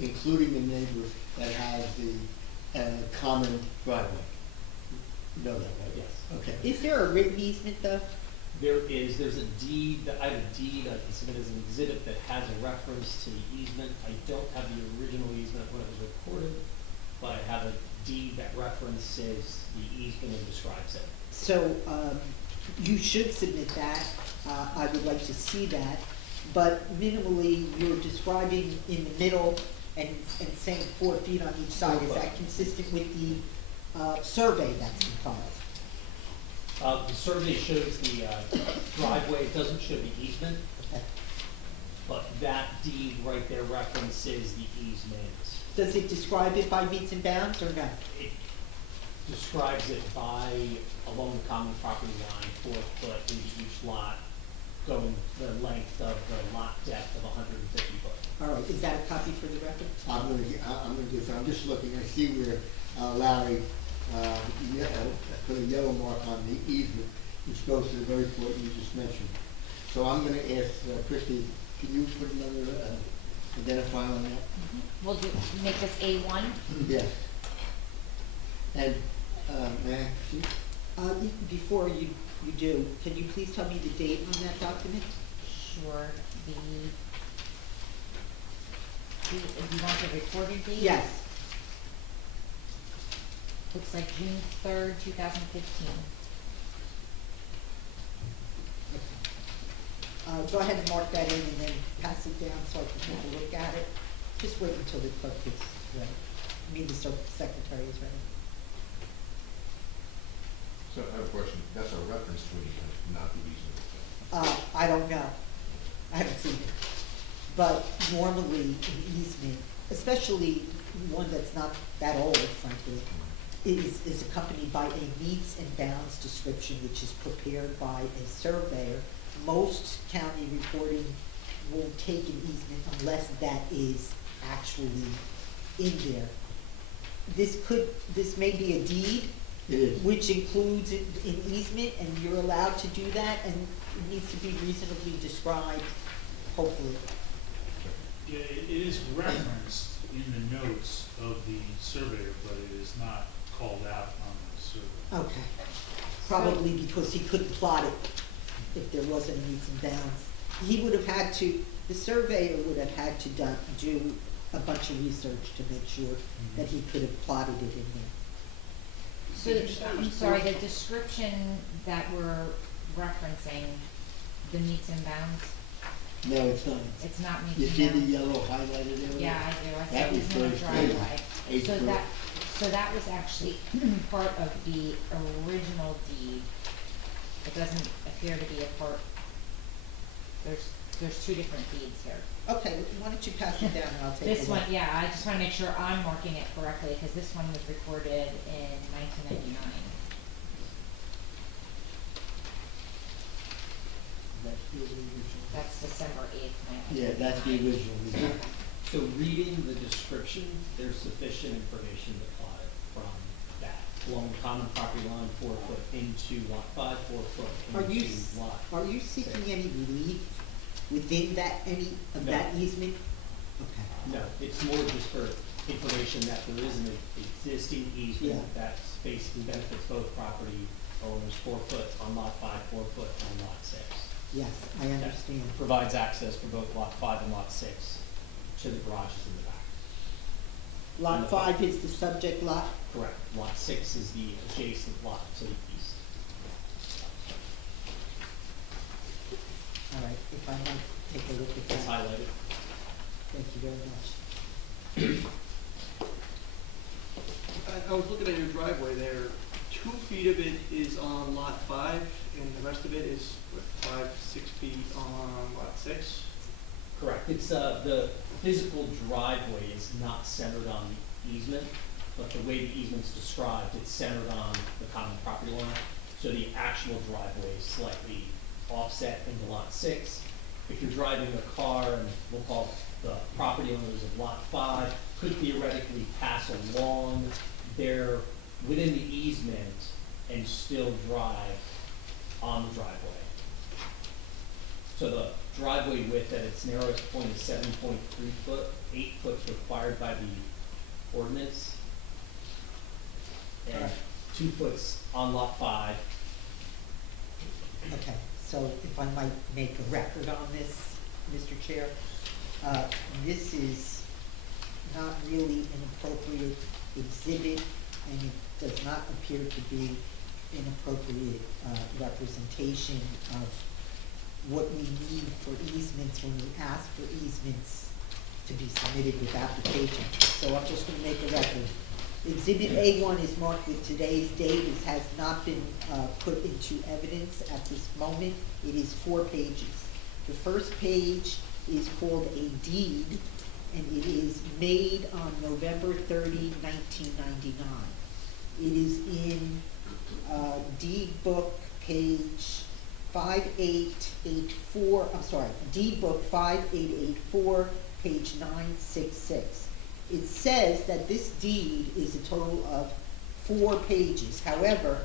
including the neighbor that has the common driveway. You know that, right? Yes. Okay. Is there a written easement though? There's a deed, I have a deed I can submit as an exhibit that has a reference to the easement. I don't have the original easement when it was recorded, but I have a deed that references the easement and describes it. So, you should submit that, I would like to see that, but minimally, you're describing in the middle and saying 4 feet on each side, is that consistent with the, survey that's been filed? The survey shows the driveway, it doesn't show the easement, Okay. but that deed right there references the easement. Does it describe it by meets and bounds or no? It describes it by along the common property line, 4 foot into each lot, going the length of the lot depth of 150 foot. All right, is that a copy for the record? I'm just looking, I see where Larry, put a yellow mark on the easement, which goes to the very point you just mentioned. So I'm gonna ask, Christie, can you put another, identifier on that? We'll make this A1. Yes. And, may I see? Before you do, can you please tell me the date on that document? Sure, do you want the recorded date? Yes. Looks like June 3rd, 2015. Go ahead and mark that in and then pass it down so I can take a look at it. Just wait until the clerk is ready. I mean, the secretary is ready. So I have a question. That's a reference to an easement, not the easement. I don't know. I haven't seen it. But normally an easement, especially one that's not that old, frankly, is accompanied by a meets and bounds description, which is prepared by a surveyor. Most county reporting won't take an easement unless that is actually in there. This may be a deed, It is. which includes an easement, and you're allowed to do that, and it needs to be reasonably described, hopefully. Yeah, it is referenced in the notes of the surveyor, but it is not called out on the survey. Okay. Probably because he couldn't plot it if there wasn't a meets and bounds. He would have had to, the surveyor would have had to do a bunch of research to make sure that he could have plotted it in there. So, I'm sorry, the description that we're referencing, the meets and bounds, No, it's not. it's not You meets see and the bounds? yellow highlighted area? Yeah, I do, I That said it was in a refers to driveway. eight So foot. that was actually part of the original deed. It doesn't appear to be a part, there's two different deeds here. Okay, why don't you pass it down and I'll take a look. This one, yeah, I just wanna make sure I'm marking it correctly, cause this one was recorded in 1999. That's the original. That's December 8th, 1999. Yeah, that's the original. So reading the description, there's sufficient information to plot it from that. Along the common property line, 4 foot into lot 5, 4 foot Are you, into lot. are you seeking any relief within that, any of No. that easement? Okay. No, it's more just for information that there is an existing easement Yeah. that basically benefits both property owners, 4 foot on lot 5, 4 foot on lot 6. Yes, I understand. Provides access for both lot 5 and lot 6 to the garages in the back. Lot 5 is the subject lot? Correct. Lot 6 is the adjacent lot to the east. All right, if I might take a look at It's that. highlighted. Thank you very much. I was looking at your driveway there, 2 feet of it is on lot 5, and the rest of it is, what, 5, 6 feet on lot 6? Correct. It's, the physical driveway is not centered on the easement, but the way the easement's described, it's centered on the common property line. So the actual driveway is slightly offset into lot 6. If you're driving a car, and we'll call the property owners of lot 5, could theoretically pass along there within the easement and still drive on the driveway. So the driveway width at its narrowest point is 7.3 foot, 8 foot required by the ordinance. And 2 foot's on lot 5. Okay, so if I might make a record on this, Mr. Chair, this is not really an appropriate exhibit, and it does not appear to be an appropriate representation of what we need for easements when we ask for easements to be submitted with application. So I'm just gonna make a record. Exhibit A1 is marked with today's date. It has not been put into evidence at this moment. It is 4 pages. The first page is called a deed, and it is made on November 30, 1999. It is in deed book page 5884, I'm sorry, deed book 5884, page 966. It says that this deed is a total of 4 pages. However,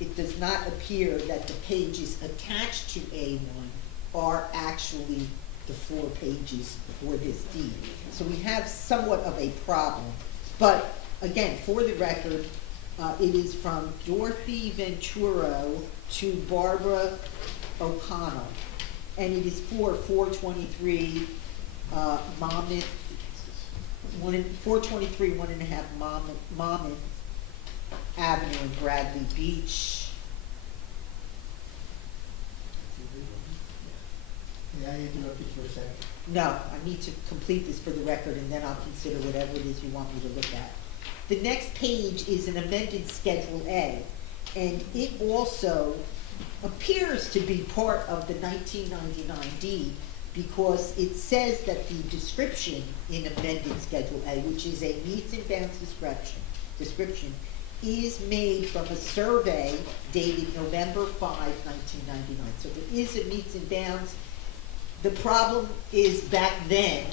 it does not appear that the pages attached to A1 are actually the 4 pages for this deed. So we have somewhat of a problem. But again, for the record, it is from Dorothy Venturo to Barbara O'Connell, and it is for 423 Monmouth, 423 1.5 Monmouth Avenue in Bradley Beach. May I interrupt you for a second? No, I need to complete this for the record, and then I'll consider whatever it is you want me to look at. The next page is an amended Schedule A, and it also appears to be part of the 1999 deed, because it says that the description in amended Schedule A, which is a meets and bounds description, is made from a survey dated November 5, 1999. So there is a meets and bounds. The problem is back then,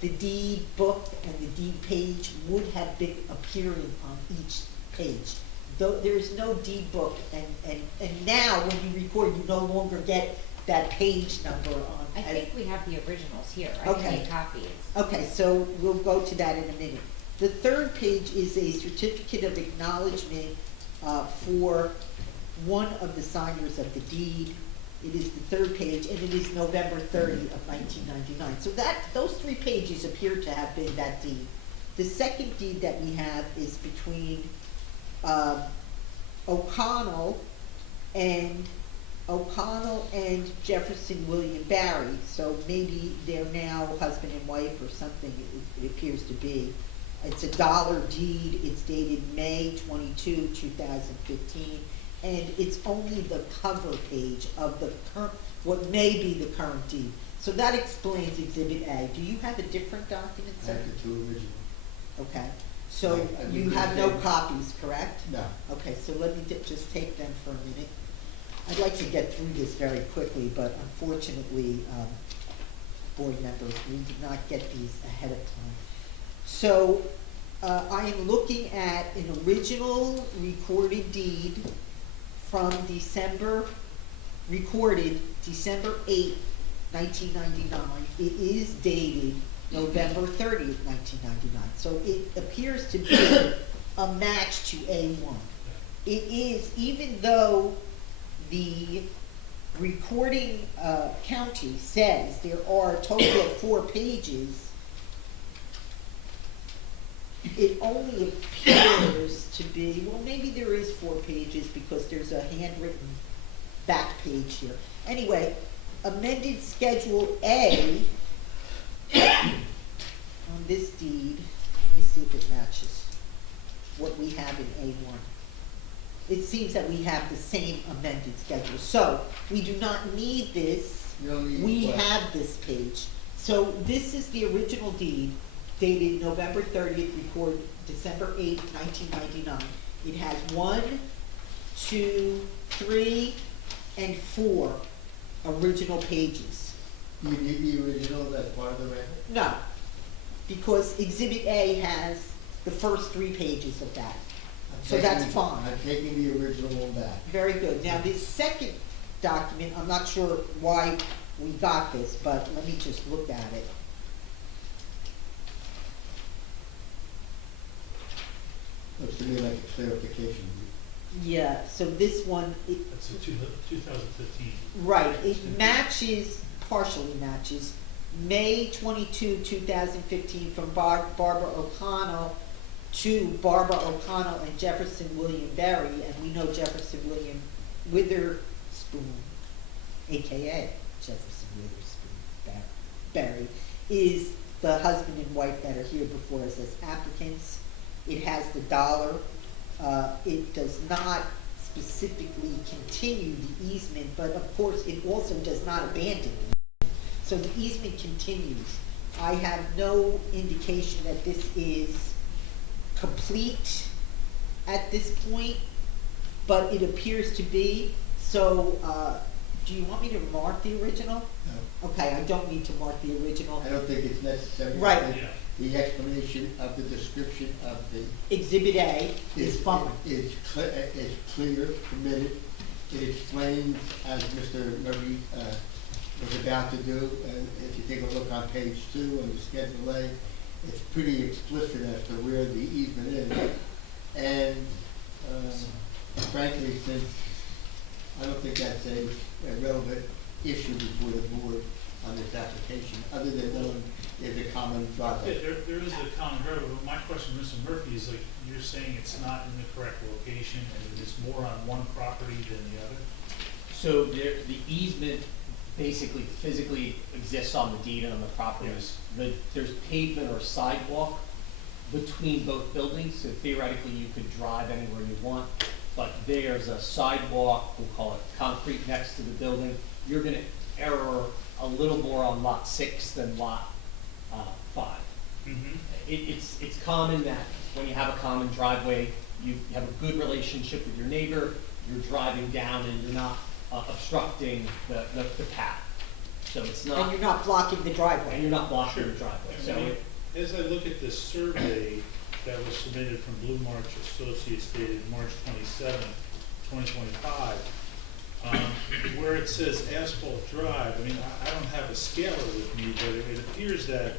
the deed book and the deed page would have been appearing on each page. Though there is no deed book, and now when you record, you no longer get that page number on. I think we have the originals here. I Okay. have made copies. Okay, so we'll go to that in a minute. The third page is a certificate of acknowledgement for one of the signers of the deed. It is the third page, and it is November 30 of 1999. So those 3 pages appear to have been that deed. The second deed that we have is between O'Connell and Jefferson William Barry. So maybe they're now husband and wife or something, it appears to be. It's a dollar deed. It's dated May 22, 2015. And it's only the cover page of the current, what may be the current deed. So that explains Exhibit A. Do you have a different document, I sir? have the 2 originals. Okay, so I you mean, have no they- copies, correct? No. Okay, so let me just take them for a minute. I'd like to get through this very quickly, but unfortunately, board members, we did not get these ahead of time. So, I am looking at an original recorded deed from recorded December 8, 1999. It is dated November 30th, 1999. So it appears to be a match to A1. It is, even though the recording county says there are a total of 4 pages, it only appears to be, well, maybe there is 4 pages because there's a handwritten back page here. Anyway, amended Schedule A on this deed, let me see if it matches what we have in A1. It seems that we have the same amended schedule. So we do not need this You don't need We what? have this page. So this is the original deed dated November 30th, recorded December 8th, 1999. It has 1, 2, 3, and 4 original pages. You need the original as part of the record? No, because Exhibit A has the first 3 pages of that. I'm So taking that's the- fine. I'm taking the original one back. Very good. Now, this second document, I'm not sure why we got this, but let me just look at it. Looks to me like a clarification. Yeah, so this one, That's a 2015. right, it matches, partially matches, May 22, 2015, from Barbara O'Connell to Barbara O'Connell and Jefferson William Berry, and we know Jefferson William Witherspoon, AKA Jefferson Witherspoon Berry, is the husband and wife that are here before us as applicants. It has the dollar. It does not specifically continue the easement, but of course, it also does not abandon the easement. So the easement continues. I have no indication that this is complete at this point, but it appears to be. So, do you want me to mark the original? No, Okay, I don't need to mark the original. I don't think it's necessary. I Right. think Yeah. The explanation of the description of the Exhibit A is fine. Is clear, permitted. It explains, as Mr. Murray was about to do, if you take a look on page 2 on the Schedule A, it's pretty explicit as to where the easement is. And frankly, since I don't think that's a relevant issue before the board on this application, other than knowing there's a common Yeah, driveway. there is a common driveway, but my question, Mr. Murphy, is like, you're saying it's not in the correct location and it is more on one property than the other? So the easement basically physically exists on the deed and on the properties. There's pavement or sidewalk between both buildings, so theoretically you could drive anywhere you want, but there's a sidewalk, we'll call it concrete, next to the building. You're gonna err a little more on lot 6 than lot 5. Mm-hmm. It's common that when you have a common driveway, you have a good relationship with your neighbor, you're driving down and you're not obstructing the path. So it's And not, you're not blocking the and driveway. you're not blocking the Sure. driveway, I so mean, it, as I look at this survey that was submitted from Blue March Associates dated March 27, 2025, where it says asphalt drive, I mean, I don't have a scaler with me, but it appears that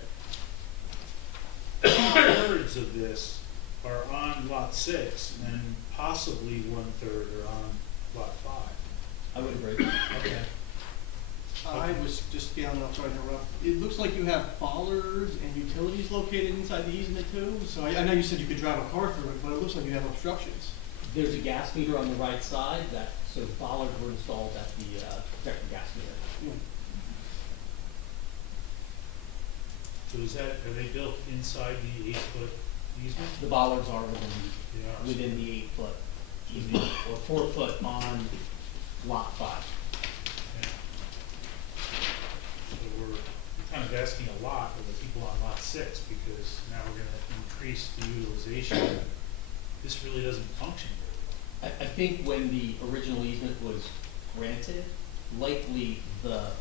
2/3 of this are on lot 6 and possibly 1/3 are on lot 5. I would agree. Okay. I was just, yeah, I'm not sorry to interrupt. It looks like you have bollards and utilities located inside the easement too. So I know you said you could drive a car through it, but it looks like you have obstructions. There's a gas meter on the right side so bollards were installed at the, protect the gas meter. Yeah. So are they built inside the 8-foot easement? The bollards are They are. within the 8-foot easement, or 4-foot on lot 5. Yeah. So we're kind of asking a lot of the people on lot 6, because now we're gonna increase the utilization. This really doesn't function very well. I think when the original easement was granted, likely the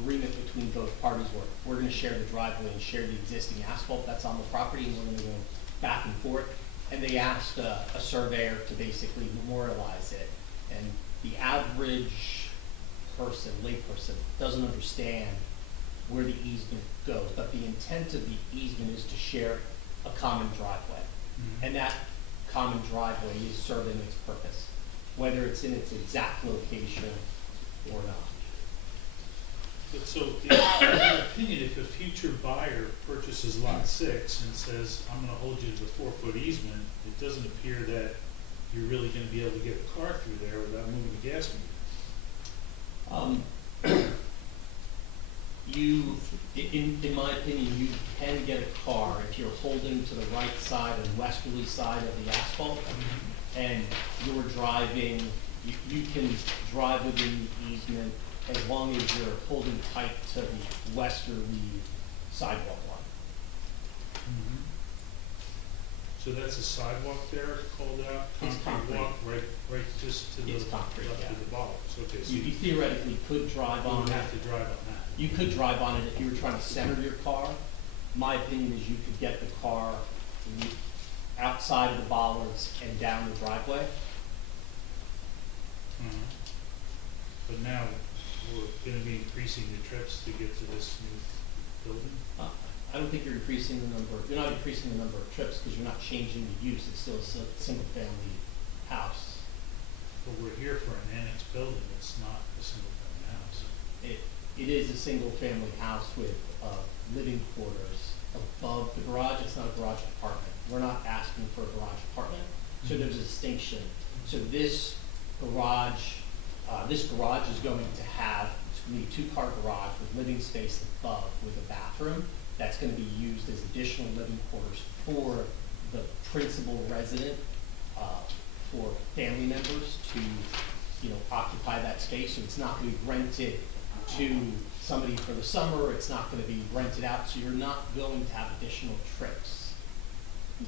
agreement between both parties were, we're gonna share the driveway and share the existing asphalt that's on the property, and we're gonna go back and forth. And they asked a surveyor to basically memorialize it. And the average person, layperson, doesn't understand where the easement goes. But the intent of the easement is to share a common driveway. Mhm. And that common driveway is serving its purpose, whether it's in its exact location or not. But so, in my opinion, if a future buyer purchases lot 6 and says, I'm gonna hold you to the 4-foot easement, it doesn't appear that you're really gonna be able to get a car through there without moving the gas meter. In my opinion, you can get a car if you're holding to the right side and westerly side of the asphalt, and you're driving, you can drive within the easement as long as you're holding tight to the westerly sidewalk line. Mhm. So that's a sidewalk there called out, It's concrete concrete. walk, right just to the It's concrete, left yeah. of the bollards, okay, so You theoretically could drive you on would it. have to drive on that. You could drive on it if you were trying to center your car. My opinion is you could get the car outside of the bollards and down the driveway. Mhm. But now, we're gonna be increasing the trips to get to this new building? I don't think you're increasing the number, you're not increasing the number of trips because you're not changing the use. It's still a single-family house. But we're here for an annex building, it's not a single-family house. It is a single-family house with living quarters above the garage. It's not a garage apartment. We're not asking for a garage apartment, so there's a distinction. So this garage is going to have, it's going to be a two-car garage with living space above with a bathroom. That's going to be used as additional living quarters for the principal resident, for family members to, occupy that space. So it's not going to be rented to somebody for the summer. It's not going to be rented out. So you're not going to have additional trips.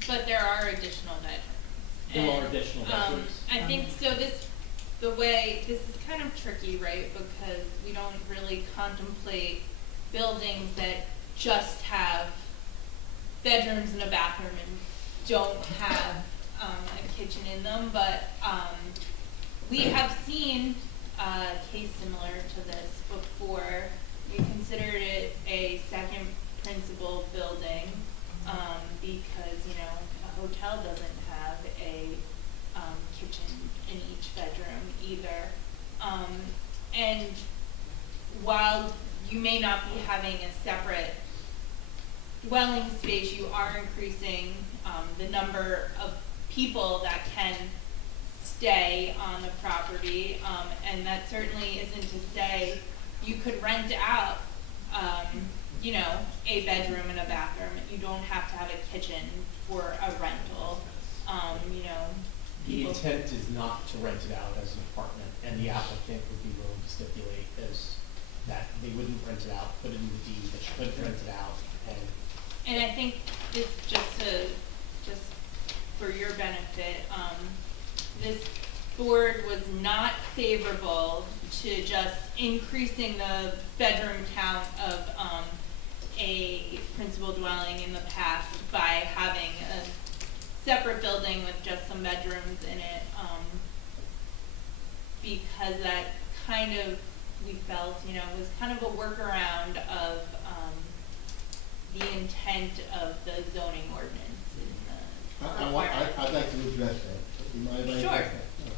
But there are additional bedrooms. There are And, additional bedrooms. I think, so this is kind of tricky, right, because we don't really contemplate buildings that just have bedrooms and a bathroom and don't have, a kitchen in them, but, we have seen a case similar to this before. We considered it a second principal building, because, a hotel doesn't have a, kitchen in each bedroom either. And while you may not be having a separate dwelling space, you are increasing, the number of people that can stay on the property, and that certainly isn't to say you could rent out, a bedroom and a bathroom. You don't have to have a kitchen for a rental, The people. intent is not to rent it out as an apartment, and the applicant would be willing to stipulate as that they wouldn't rent it out, put it in the deed, that you couldn't rent it out, And I think this, just for your benefit, this board was not favorable to just increasing the bedroom count of, a principal dwelling in the past by having a separate building with just some bedrooms in it, because that kind of, we felt, was kind of a workaround of, the intent of the zoning ordinance in the requirement. I'd like to address that. You mind if I address Sure. that?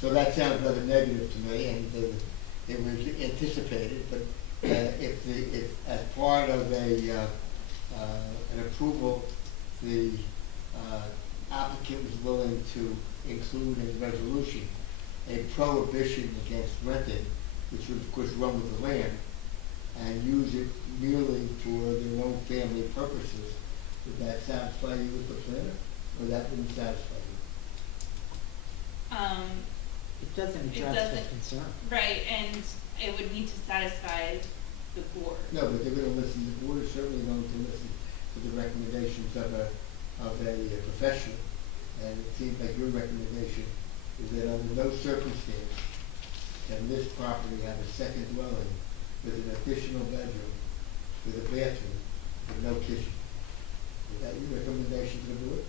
So that sounds rather negative to me, and it was anticipated, but if as part of an approval, the applicant was willing to include in the resolution a prohibition against renting, which would of course run with the land, and use it merely for their own family purposes, would that satisfy you with the planner, or that wouldn't satisfy you? It doesn't It address the doesn't. concern. Right, and it would need to satisfy the board. No, but they're gonna listen, the board is certainly going to listen to the recommendations of a professional. And it seems like your recommendation is that under no circumstance can this property have a second dwelling with an additional bedroom, with a bathroom, with no kitchen. Is that your recommendation to the board?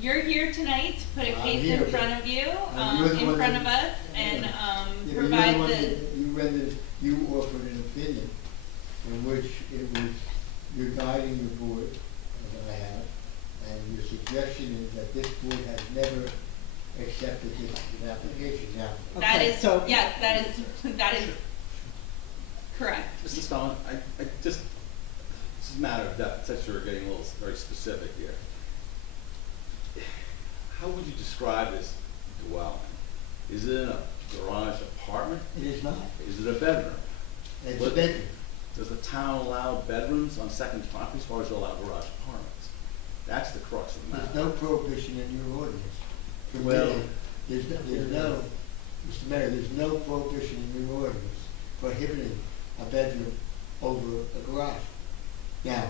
You're here tonight to put a I'm case here, in but- front of you, you're the in one front that- of us, and, Yeah, but provide you're the one the, that you offered an opinion in which it was, you're guiding the board, as I have, and your suggestion is that this board has never accepted this application. Now, that Okay, is, so- yes, that is correct. Mr. Stone, I just, this is a matter of depth, since you're getting a little very specific here. How would you describe this dwelling? Is it a garage apartment? it is not. Is it a bedroom? It's a What- bedroom. Does the town allow bedrooms on second properties, as far as you allow garage apartments? That's the crux of the There's matter. no prohibition in your ordinance. Well- There's no, Mr. Mayor, there's no prohibition in your ordinance prohibiting a bedroom over a garage. Now,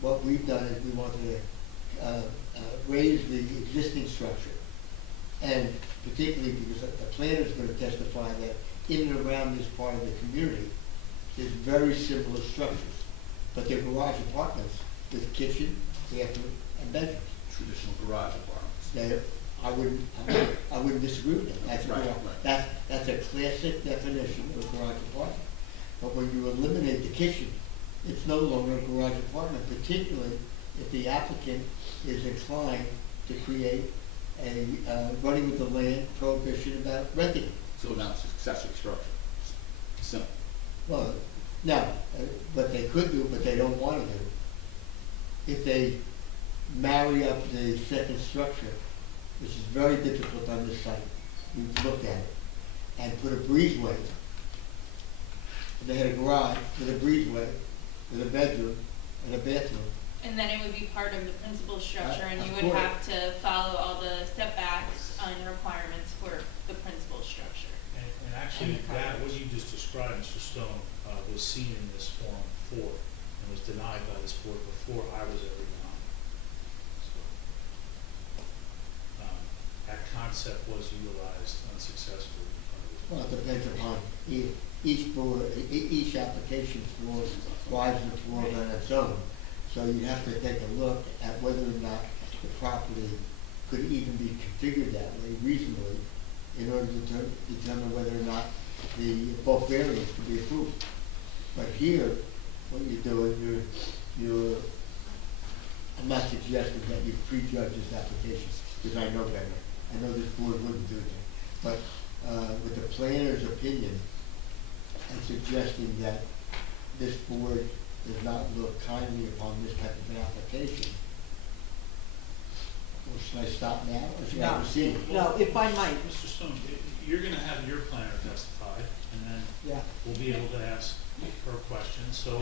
what we've done is we wanted to raise the existing structure. And particularly because the planner is going to testify that in and around this part of the community, there's very similar structures. But they're garage apartments with kitchen, bathroom, and bedrooms. Traditional garage apartments. I wouldn't disagree with that. That's a Right, garage. right. That's a classic definition of a garage apartment. But when you eliminate the kitchen, it's no longer a garage apartment, particularly if the applicant is inclined to create a running with the land prohibition about renting it. So now it's accessory structure. Simple. Well, no, what they could do, but they don't want to do, if they marry up the second structure, which is very difficult on this site, we've looked at it, and put a breezeway. They had a garage with a breezeway, with a bedroom and a bathroom. And then it would be part of the principal structure, and you Of would course. have to follow all the setbacks and requirements for the principal structure. And actually, that, what you just described, Mr. Stone, was seen in this Form 4 and was denied by this board before I was ever on. So, that concept was utilized unsuccessfully in front of this. Well, it depends upon each board, each application floors, rises and floors on its own. So you have to take a look at whether or not the property could even be configured that way reasonably in order to determine whether or not the bulk variance could be approved. But here, what you're doing, I'm not suggesting that you prejudge this application, because I know better. I know this board wouldn't do that. But with the planner's opinion, I'm suggesting that this board does not look kindly upon this type of an application. Or should I stop now, or should I No. proceed? No, if I might, Mr. Stone, you're gonna have your planner testify, and then yeah. we'll be able to ask her questions. So,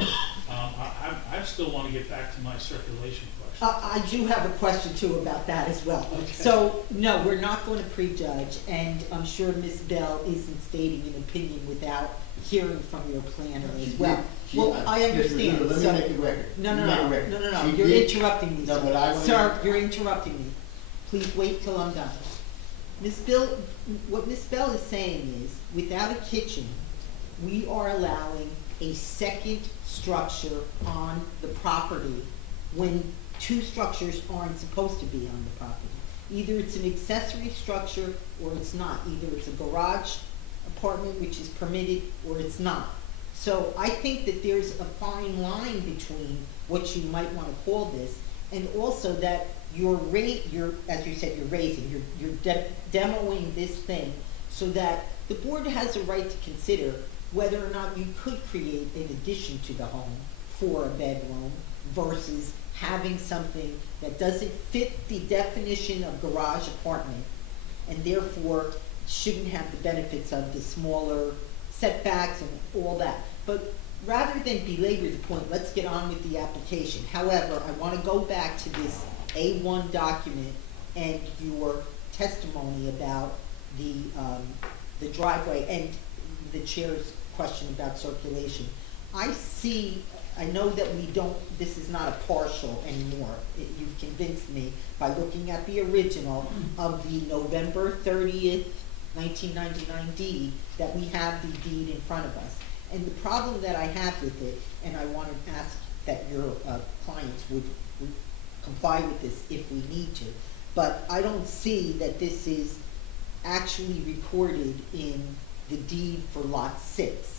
I still wanna get back to my circulation question. I do have a question too about that as well. Okay. So, no, we're not going to prejudge, and I'm sure Ms. Bell isn't stating an opinion without hearing from your planner as well. Well, I understand, Let me so. make the record. No, Let no, me make no, the record. no, no, no, She you're did- interrupting me, No, sir. but I wanna- Sir, you're interrupting me. Please wait till I'm done. Ms. Bell, what Ms. Bell is saying is, without a kitchen, we are allowing a second structure on the property when two structures aren't supposed to be on the property. Either it's an accessory structure or it's not. Either it's a garage apartment, which is permitted, or it's not. So I think that there's a fine line between what you might want to call this, and also that you're, as you said, you're demoing this thing so that the board has a right to consider whether or not you could create an addition to the home for a bedroom versus having something that doesn't fit the definition of garage apartment and therefore shouldn't have the benefits of the smaller setbacks and all that. But rather than belabor the point, let's get on with the application. However, I want to go back to this A1 document and your testimony about the driveway and the chair's question about circulation. I know that this is not a partial anymore. You've convinced me by looking at the original of the November 30th, 1999 deed, that we have the deed in front of us. And the problem that I have with it, and I want to ask that your clients would comply with this if we need to, but I don't see that this is actually recorded in the deed for lot 6.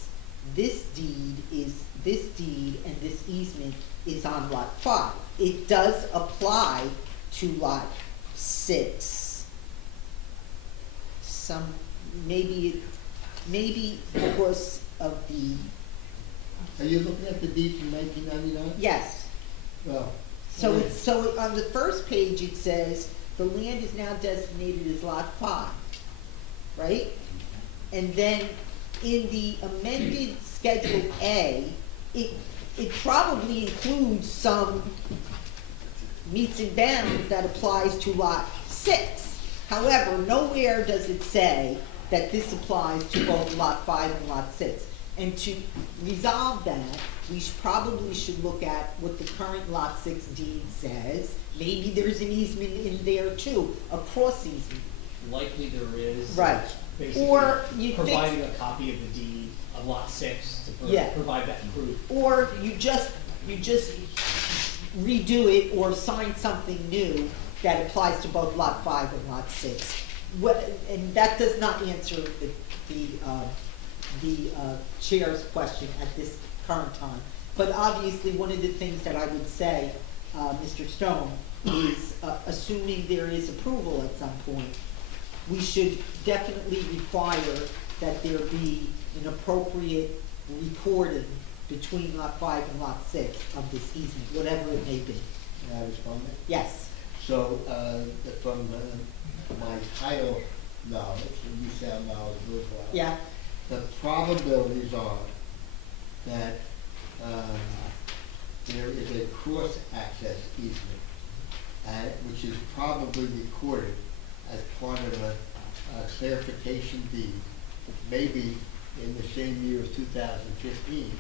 This deed and this easement is on lot 5. It does apply to lot 6. Maybe because of the, Are you looking at the deed from 1999? yes. Well. So on the first page, it says, the land is now designated as lot 5, right? And then in the amended Schedule A, it probably includes some meets and bounds that applies to lot 6. However, nowhere does it say that this applies to both lot 5 and lot 6. And to resolve that, we probably should look at what the current lot 6 deed says. Maybe there's an easement in there too, a cross easement. Likely there is. Right. Basically, Or you fix- providing a copy of the deed of lot 6 to Yeah. provide that proof. Or you just redo it or sign something new that applies to both lot 5 and lot 6. And that does not answer the chair's question at this current time. But obviously, one of the things that I would say, Mr. Stone, is assuming there is approval at some point, we should definitely require that there be an appropriate recording between lot 5 and lot 6 of this easement, whatever it may be. Can I respond? Yes, So, from my title knowledge, and you sound knowledgeable as well. yeah, The probabilities are that there is a cross-access easement, which is probably recorded as part of a clarification deed, maybe in the same year of 2015,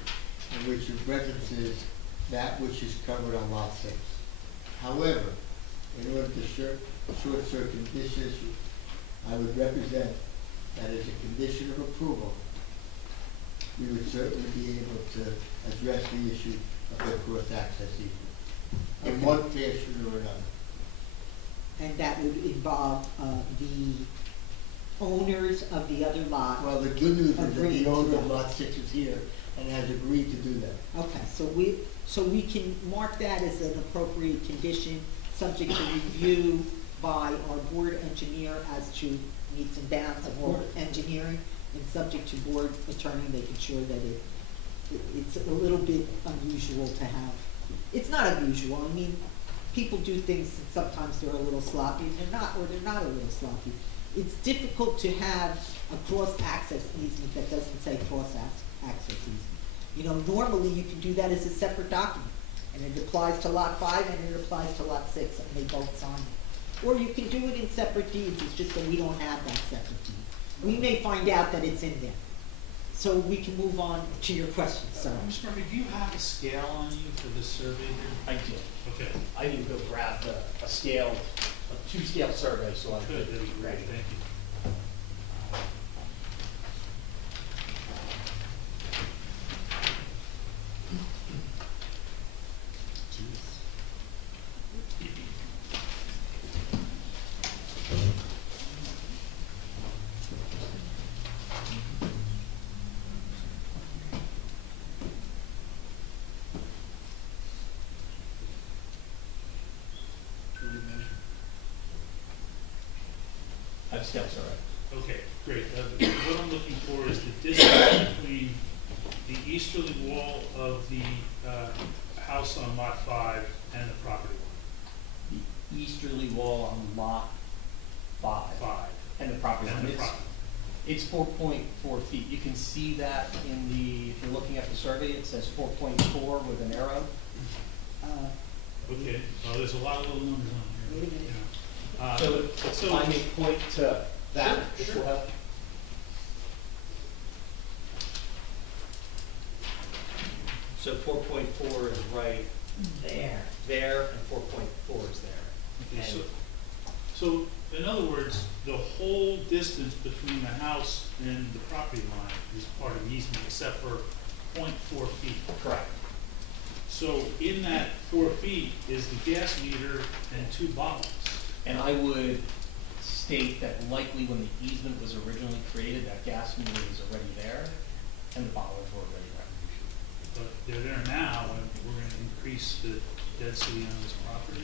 in which it references that which is covered on lot 6. However, in order to short circuit this issue, I would represent that as a condition of approval, we would certainly be able to address the issue of the cross-access easement in one fashion or another. and that would involve the owners of the other lot. Well, the good news is that Agreed the to owner of that. lot 6 is here and has agreed to do that. Okay, so we can mark that as an appropriate condition, subject to review by our board engineer as to meets and bounds of all engineering, and subject to board attorney making sure that it's a little bit unusual to have. It's not unusual, I mean, people do things and sometimes they're a little sloppy, and they're not a little sloppy. It's difficult to have a cross-access easement that doesn't say cross-access easement. You know, normally you can do that as a separate document, and it applies to lot 5 and it applies to lot 6, and they both sign it. Or you can do it in separate deeds, it's just that we don't have that separate deed. We may find out that it's in there. So we can move on to your questions, sir. Mr. Murphy, do you have a scale on you for this survey here? I did. Okay, I can go grab a scale, a 2-scale survey, so I good, could. that'd be great, thank you. I have a scale survey. Okay, great. What I'm looking for is the distance between the easterly wall of the house on lot 5 and the property The easterly wall on lot 5. line. 5. And the property line. And the property. It's 4.4 feet. You can see that in the, if you're looking at the survey, it says 4.4 with an arrow. Okay, well, there's a lot of little numbers on here. Wait a minute. So if I may point to that, this will help. So 4.4 is right there, and 4.4 is there. Okay, And- so in other words, the whole distance between the house and the property line is part of the easement except for 0.4 feet. Correct. So in that 4 feet is the gas meter and 2 bottles. And I would state that likely when the easement was originally created, that gas meter was already there, and the bollards were already there. But they're there now, and we're gonna increase the density on this property.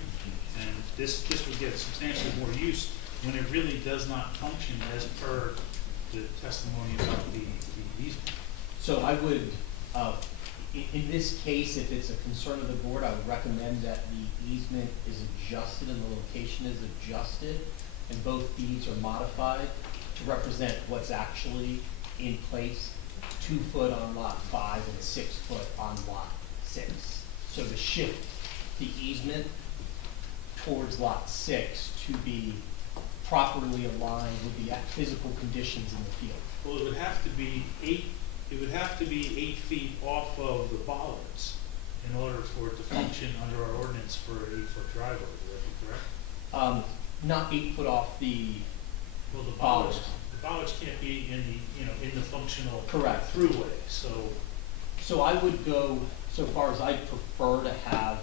And this would get substantially more use when it really does not function as per the testimony about the easement. So I would, in this case, if it's a concern of the board, I would recommend that the easement is adjusted and the location is adjusted, and both deeds are modified to represent what's actually in place, 2 foot on lot 5 and 6 foot on lot 6. So to shift the easement towards lot 6 to be properly aligned with the physical conditions in the field. Well, it would have to be 8 feet off of the bollards in order for it to function under our ordinance for an 8-foot driveway, would that be correct? Not 8 foot off the Well, the bollards. bollards can't be in the, in the functional Correct. throughway, so, So I would go so far as I prefer to have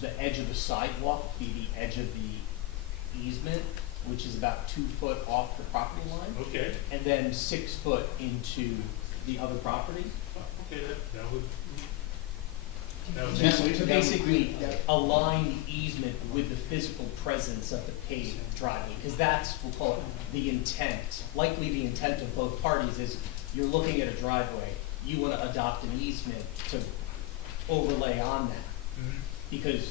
the edge of the sidewalk be the edge of the easement, which is about 2 foot off the property line, okay. and then 6 foot into the other property. Okay, that would To basically align the easement with the physical presence of the paved driveway, because that's, we'll call it, the intent. Likely the intent of both parties is you're looking at a driveway, you want to adopt an easement to overlay on that. Mhm. Because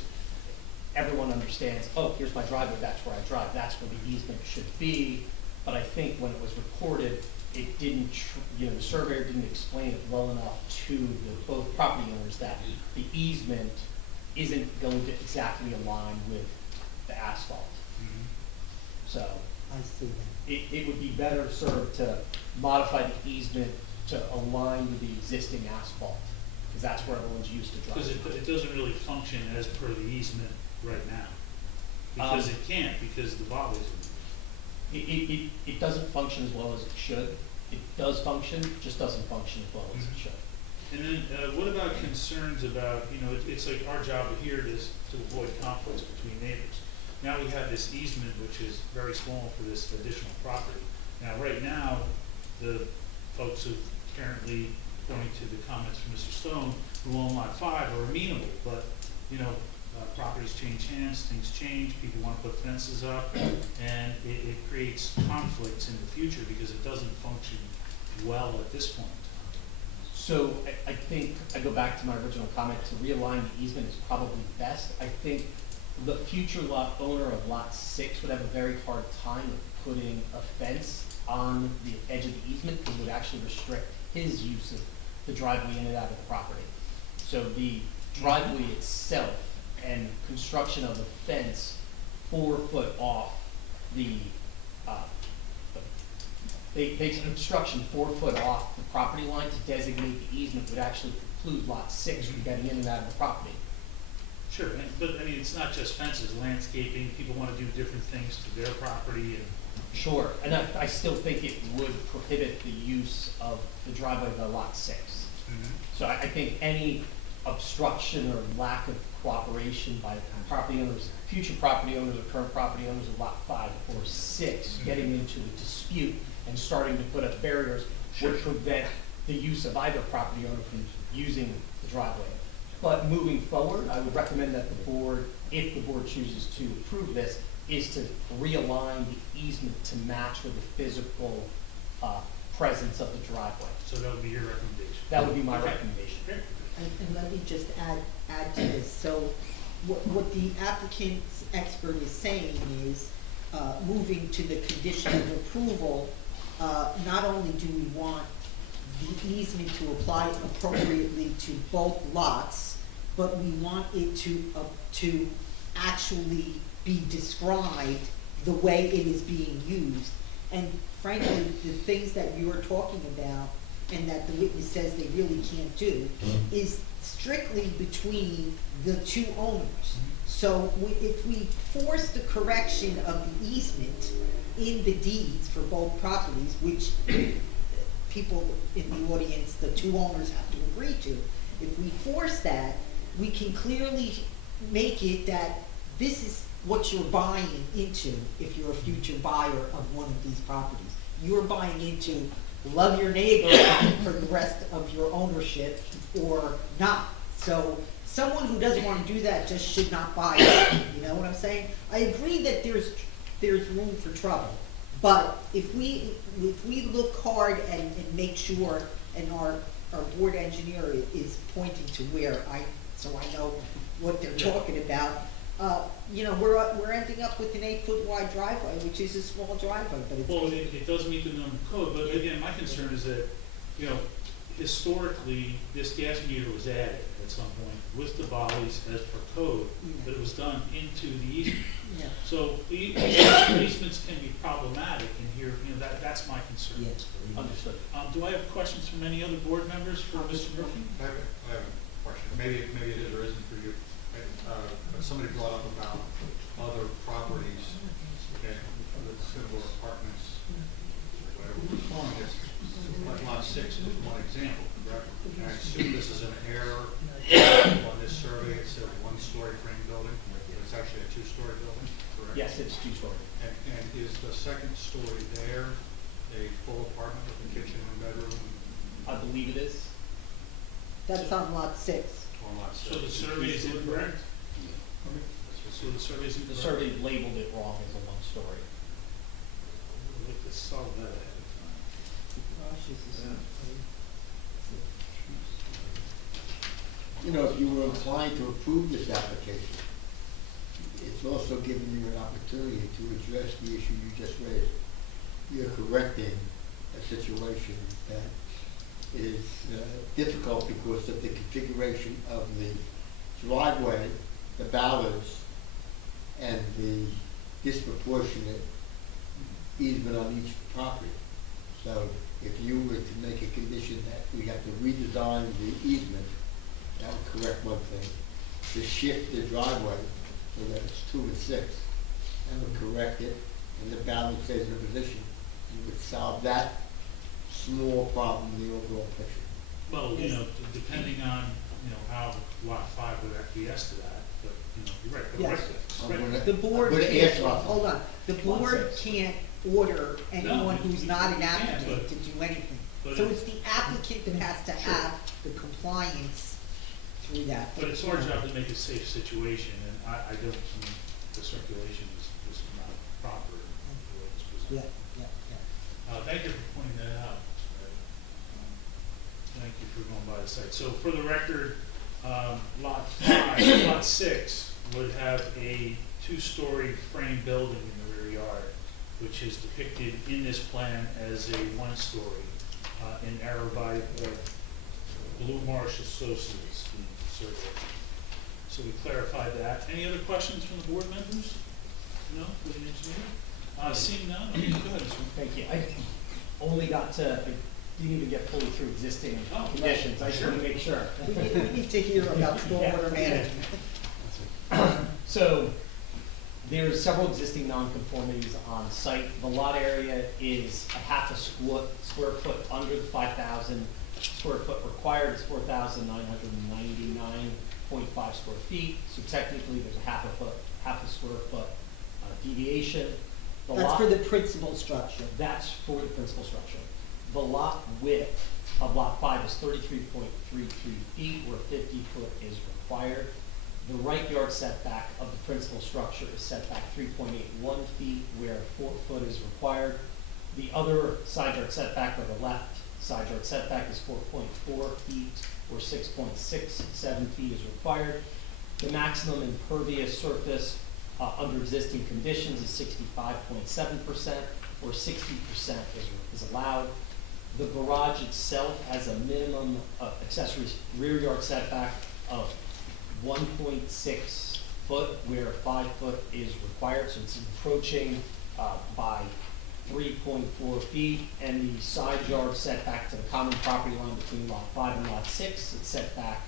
everyone understands, oh, here's my driveway, that's where I drive, that's where the easement should be. But I think when it was recorded, it didn't, the surveyor didn't explain it well enough to both property owners that the easement isn't going to exactly align with the asphalt. Mhm. So I see that. it would be better served to modify the easement to align with the existing asphalt, because that's where everyone's used to Because driving. it doesn't really function as per the easement right now. Because it can't, because the bollards are. It doesn't function as well as it should. It does function, just doesn't function as well as it Mhm. should. And then, what about concerns about, it's like our job here is to avoid conflicts between neighbors. Now we have this easement, which is very small for this additional property. Now, right now, the folks who currently, according to the comments from Mr. Stone, who own lot 5 are amenable, but, properties change hands, things change, people want to put fences up, and it creates conflicts in the future because it doesn't function well at this point. So I think, I go back to my original comment, to realign the easement is probably best. I think the future lot owner of lot 6 would have a very hard time of putting a fence on the edge of the easement, because it would actually restrict his use of the driveway in and out of the property. So the driveway itself and construction of the fence 4 foot off the, they construction 4 foot off the property line to designate the easement would actually preclude lot 6 from getting in and out of the property. Sure, but it's not just fences, landscaping, people want to do different things to their property and. Sure, and I still think it would prohibit the use of the driveway by lot 6. So I think any obstruction or lack of cooperation by property owners, future property owners or current property owners of lot 5 or 6, getting into a dispute and starting to put up barriers would prevent the use of either property owner from using the driveway. But moving forward, I would recommend that the board, if the board chooses to approve this, is to realign the easement to match with the physical presence of the driveway. So that would be your recommendation? That would be my Okay. recommendation. Great. And let me just add to this. So what the applicant's expert is saying is, moving to the condition of approval, not only do we want the easement to apply appropriately to both lots, but we want it to actually be described the way it is being used. And frankly, the things that you're talking about and that the witness says they really can't do is strictly between the two owners. So if we force the correction of the easement in the deeds for both properties, which people in the audience, the two owners have to agree to, if we force that, we can clearly make it that this is what you're buying into if you're a future buyer of one of these properties. You're buying into love your neighbor for the rest of your ownership or not. So someone who doesn't want to do that just should not buy it. You know what I'm saying? I agree that there's room for trouble, but if we look hard and make sure, and our board engineer is pointing to where so I know what they're talking about. We're ending up with an 8-foot wide driveway, which is a small driveway, but it's. Well, it does meet the known code, but again, my concern is that, historically, this gas meter was added at some point with the volleys as per code, but it was done into the easement. Yeah. So easements can be problematic, and here, that's my concern. Yes. Understood. Do I have questions from any other board members for Mr. Murphy? I have a question. Maybe it is or isn't for you. Somebody brought up about other properties, okay, with similar apartments, whatever we're calling it. Like lot 6 is one example, correct? And I assume this is an error on this survey. It says 1-story frame building, but it's actually a 2-story building, correct? Yes, it's 2-story. And is the second story there a full apartment with a kitchen and bedroom I believe it is. That's on lot 6. on lot 6? So the survey is incorrect? So the survey is The incorrect? survey labeled it wrong as a 1-story. We'll look to solve that ahead of time. You know, if you were inclined to approve this application, it's also giving you an opportunity to address the issue you just raised. You're correcting a situation that is difficult because of the configuration of the driveway, the ballards, and the disproportionate easement on each property. So if you were to make a condition that we have to redesign the easement, that would correct one thing. To shift the driveway so that it's 2 and 6, that would correct it, and the ballard stays in a position. You would solve that small problem in the overall picture. Well, depending on, how lot 5 would acquiesce to that, but, you're right, Yes. correct that. I'm Correct. gonna- The board I'm gonna can't, ask Rob. hold on, the board can't order anyone who's not an you can't, applicant but- to do anything. but So it- it's the applicant that has to have the compliance through that. But it's our job to make a safe situation, and I don't think the circulation is not proper in the way it's presented. Yeah. Thank you for pointing that out. Thank you for going by the site. So for the record, lot 5, lot 6 would have a 2-story frame building in the rear yard, which is depicted in this plan as a 1-story, in error by Blue Marsh Associates, the survey. So we clarified that. Any other questions from the board members? No, for the engineer? Seeing none, okay, go ahead, Mr. Thank you. I only got to, I didn't even get fully through existing Oh, conditions. I just want to make sure. We need to hear about stormwater management. So there's several existing nonconformities on site. The lot area is a half a square foot under the 5,000 square foot required. It's 4,999.5 square feet. So technically, there's a half a square foot deviation. The That's lot- for the principal structure. That's for the principal structure. The lot width of lot 5 is 33.33 feet, where 50 foot is required. The right yard setback of the principal structure is set back 3.81 feet, where 4 foot is required. The other side yard setback, or the left side yard setback, is 4.4 feet, or 6.67 feet is required. The maximum impervious surface under existing conditions is 65.7%, or 60% is allowed. The garage itself has a minimum accessory rear yard setback of 1.6 foot, where 5 foot is required, so it's encroaching by 3.4 feet, and the side yard setback to the common property line between lot 5 and lot 6, it's set back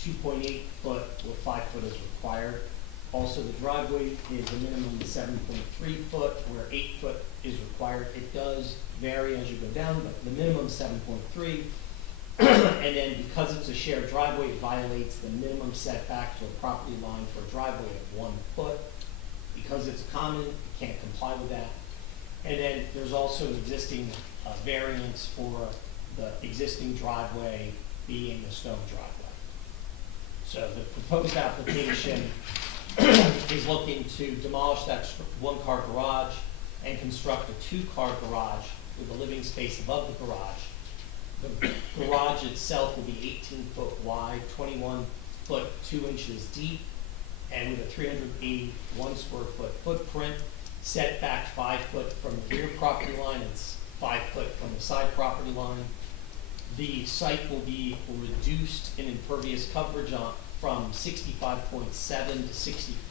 2.8 foot, where 5 foot is required. Also, the driveway is a minimum of 7.3 foot, where 8 foot is required. It does vary as you go down, but the minimum is 7.3. And then because it's a shared driveway, it violates the minimum setback to a property line for a driveway of 1 foot. Because it's common, it can't comply with that. And then there's also an existing variance for the existing driveway being a stone driveway. So the proposed application is looking to demolish that 1-car garage and construct a 2-car garage with a living space above the garage. The garage itself will be 18 foot wide, 21 foot 2 inches deep, and with a 381 square foot footprint, set back 5 foot from the rear property line, it's 5 foot from the side property line. The site will be reduced in impervious coverage from 65.7 to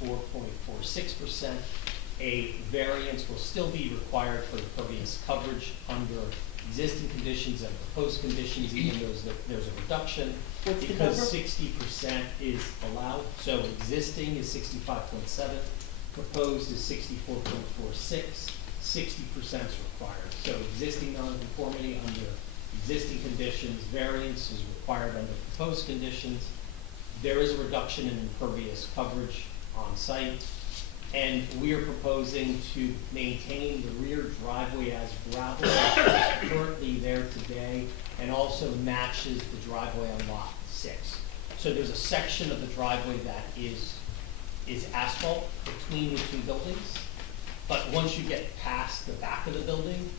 64.46%. A variance will still be required for impervious coverage under existing conditions and proposed conditions, even though there's a reduction. What's the Because number? 60% is allowed, so existing is 65.7, proposed is 64.46, 60% is required. So existing nonconformity under existing conditions, variance is required under proposed conditions. There is a reduction in impervious coverage on site, and we are proposing to maintain the rear driveway as gravel, which is currently there today, and also matches the driveway on lot 6. So there's a section of the driveway that is asphalt between the two buildings, but once you get past the back of the building,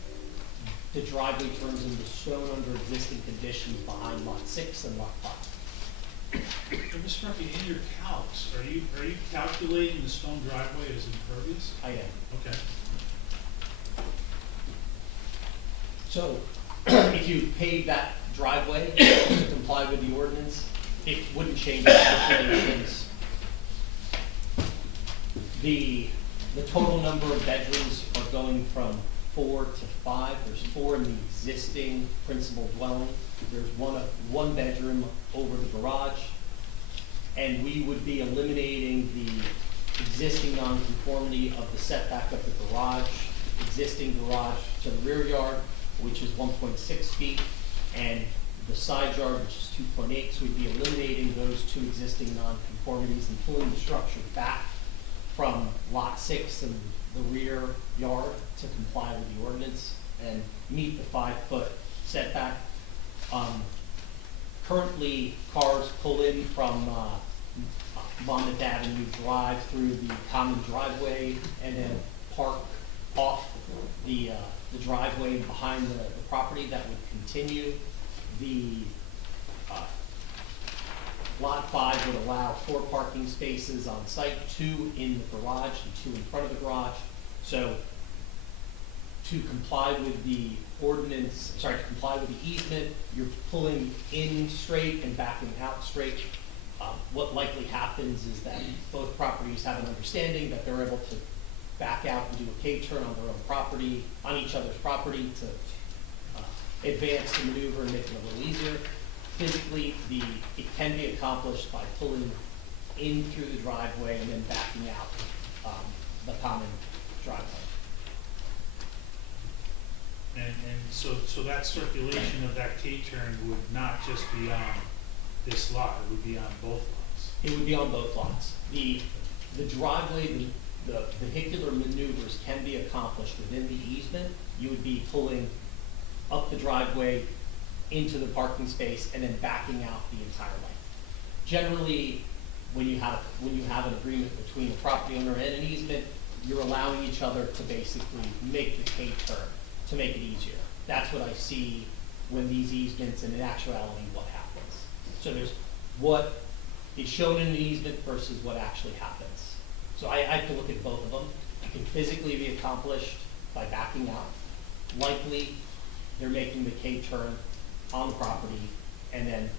the driveway turns into stone under existing conditions behind lot 6 and lot 5. Mr. Murphy, in your calcs, are you calculating the stone driveway as impervious? I am. Okay. So if you pave that driveway to comply with the ordinance, it wouldn't change the calculations. The total number of bedrooms are going from 4 to 5. There's 4 in the existing principal dwelling. There's one bedroom over the garage. And we would be eliminating the existing nonconformity of the setback of the garage, existing garage to the rear yard, which is 1.6 feet, and the side yard, which is 2.8. So we'd be eliminating those 2 existing nonconformities and pulling the structure back from lot 6 and the rear yard to comply with the ordinance and meet the 5-foot setback. Currently, cars pull in from Monmouth Avenue Drive through the common driveway and then park off the driveway behind the property. That would continue. The lot 5 would allow 4 parking spaces on site, 2 in the garage and 2 in front of the garage. So to comply with the ordinance, to comply with the easement, you're pulling in straight and backing out straight. What likely happens is that both properties have an understanding that they're able to back out and do a K-turn on their own property, on each other's property, to advance the maneuver and make it a little easier. Physically, it can be accomplished by pulling in through the driveway and then backing out the common driveway. And so that circulation of that K-turn would not just be on this lot, it would be on both lots. It would be on both lots. The driveway, the vehicular maneuvers can be accomplished within the easement. You would be pulling up the driveway into the parking space and then backing out the entire length. Generally, when you have an agreement between a property owner and an easement, you're allowing each other to basically make the K-turn to make it easier. That's what I see when these easements, and in actuality, what happens. So there's what is shown in the easement versus what actually happens. So I have to look at both of them. It can physically be accomplished by backing out. Likely, they're making the K-turn on the property and then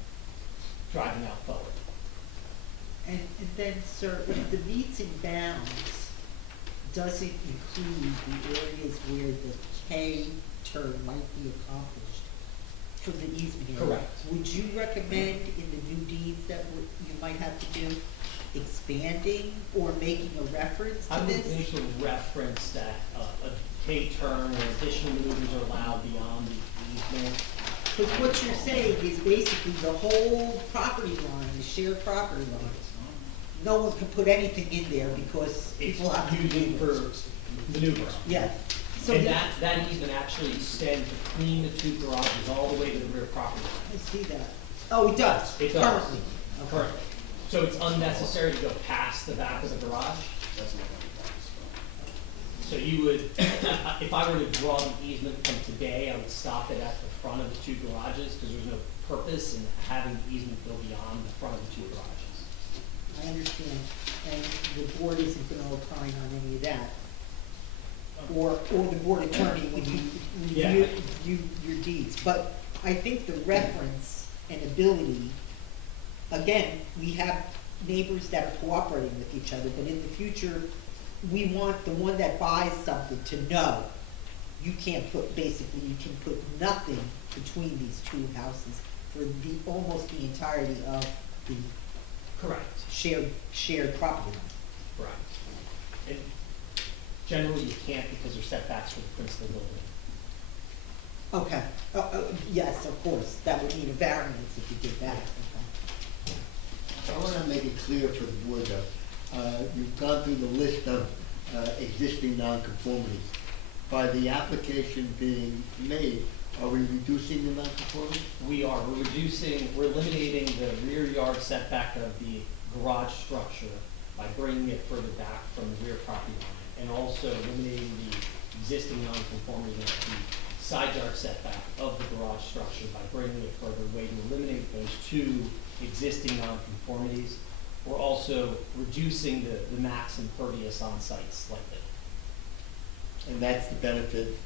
driving out forward. And then, sir, if the meets and bounds doesn't include the areas where the K-turn might be accomplished for the easement area. Correct. Would you recommend in the new deeds that you might have to do expanding or making a reference I to would this? make a reference that a K-turn or additional maneuvers are allowed beyond the easement. Because what you're saying is basically the whole property line, the shared property line. No one can put anything in there because people have to It's used for maneuver. Yeah. So And the- that easement actually extends between the 2 garages all the way to the rear property line. I see that. Oh, it does? It does. Currently? Okay. Correct. So it's unnecessary to go past the back of the garage. That's not gonna So you would, if I were to draw the easement from today, I would stop it at the front of the 2 garages because there's no purpose in having the easement go beyond the front of the 2 garages. I understand, and the board isn't gonna opine on any of that. Or the board attorney when you Yeah. review your deeds, but I think the reference and ability, again, we have neighbors that are cooperating with each other, but in the future, we want the one that buys something to know, you can't put, basically, you can put nothing between these two houses for the, almost the entirety of the Correct. shared property. Correct. And generally you can't because there's setbacks for the principal building. Okay, yes, of course, that would need a variance if you did that, okay. I want to make it clear for the board though, you've gone through the list of existing nonconformities. By the application being made, are we reducing the nonconformities? We're eliminating the rear yard setback of the garage structure by bringing it further back from the rear property line, and also eliminating the existing nonconformity of the side yard setback of the garage structure by bringing it further away to eliminate those two existing nonconformities. We're also reducing the max impervious on site slightly. And that's the benefit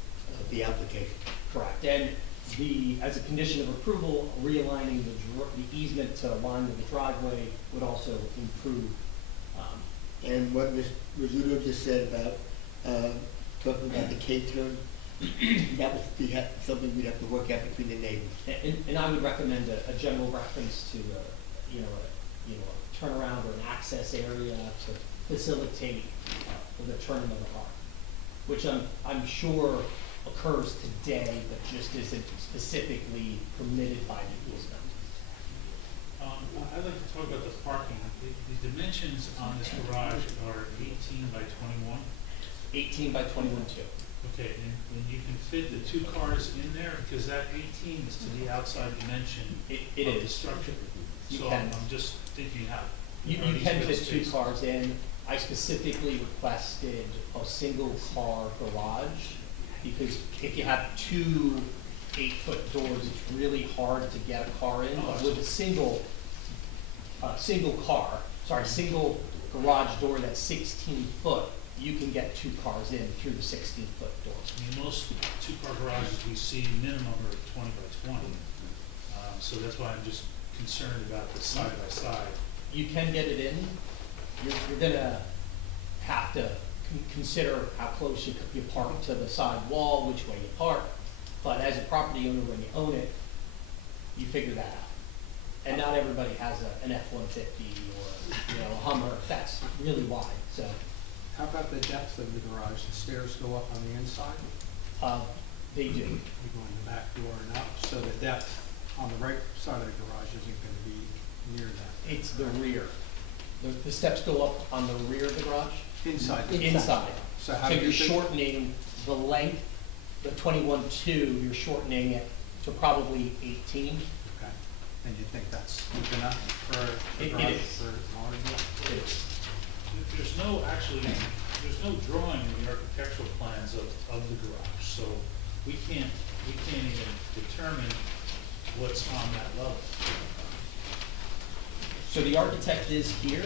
of the application. Correct. And as a condition of approval, realigning the easement to align with the driveway would also improve. And what Ms. Rizzuto just said about talking about the K-turn, that would be something we'd have to work out between the neighbors. And I would recommend a general reference to a turnaround or an access area to facilitate the turning of the car, which I'm sure occurs today, but just isn't specifically permitted by the easement. I'd like to talk about the parking. The dimensions on this garage are 18 by 21. 18 by 21 too. Okay, and you can fit the two cars in there, because that 18 is to the outside dimension It of the is. structure. You So can. I'm just thinking how. You how these can fit fit two space. cars in. I specifically requested a single car garage because if you have two 8-foot doors, it's really hard to get a car in. But with a single garage door that's 16 foot, you can get two cars in through the 16-foot door. I mean, most two-car garages we see minimum are 20 by 20. So that's why I'm just concerned about the side-by-side. You can get it in. You're gonna have to consider how close you park to the side wall, which way you park. But as a property owner, when you own it, you figure that out. And not everybody has an F-150 or a Hummer that's really wide. So How about the depth of the garage? The stairs go up on the inside? they do. You go in the back door and up, so the depth on the right side of the garage isn't gonna be near that. It's the rear. The steps go up on the rear of the garage. Inside. Inside. So how So do you you're think- shortening the length, the 21.2, you're shortening it to probably 18. Okay, and you think that's good enough for a It garage is. for an automobile? It is. There's no drawing in the architectural plans of the garage, so we can't even determine what's on that level. So the architect is here.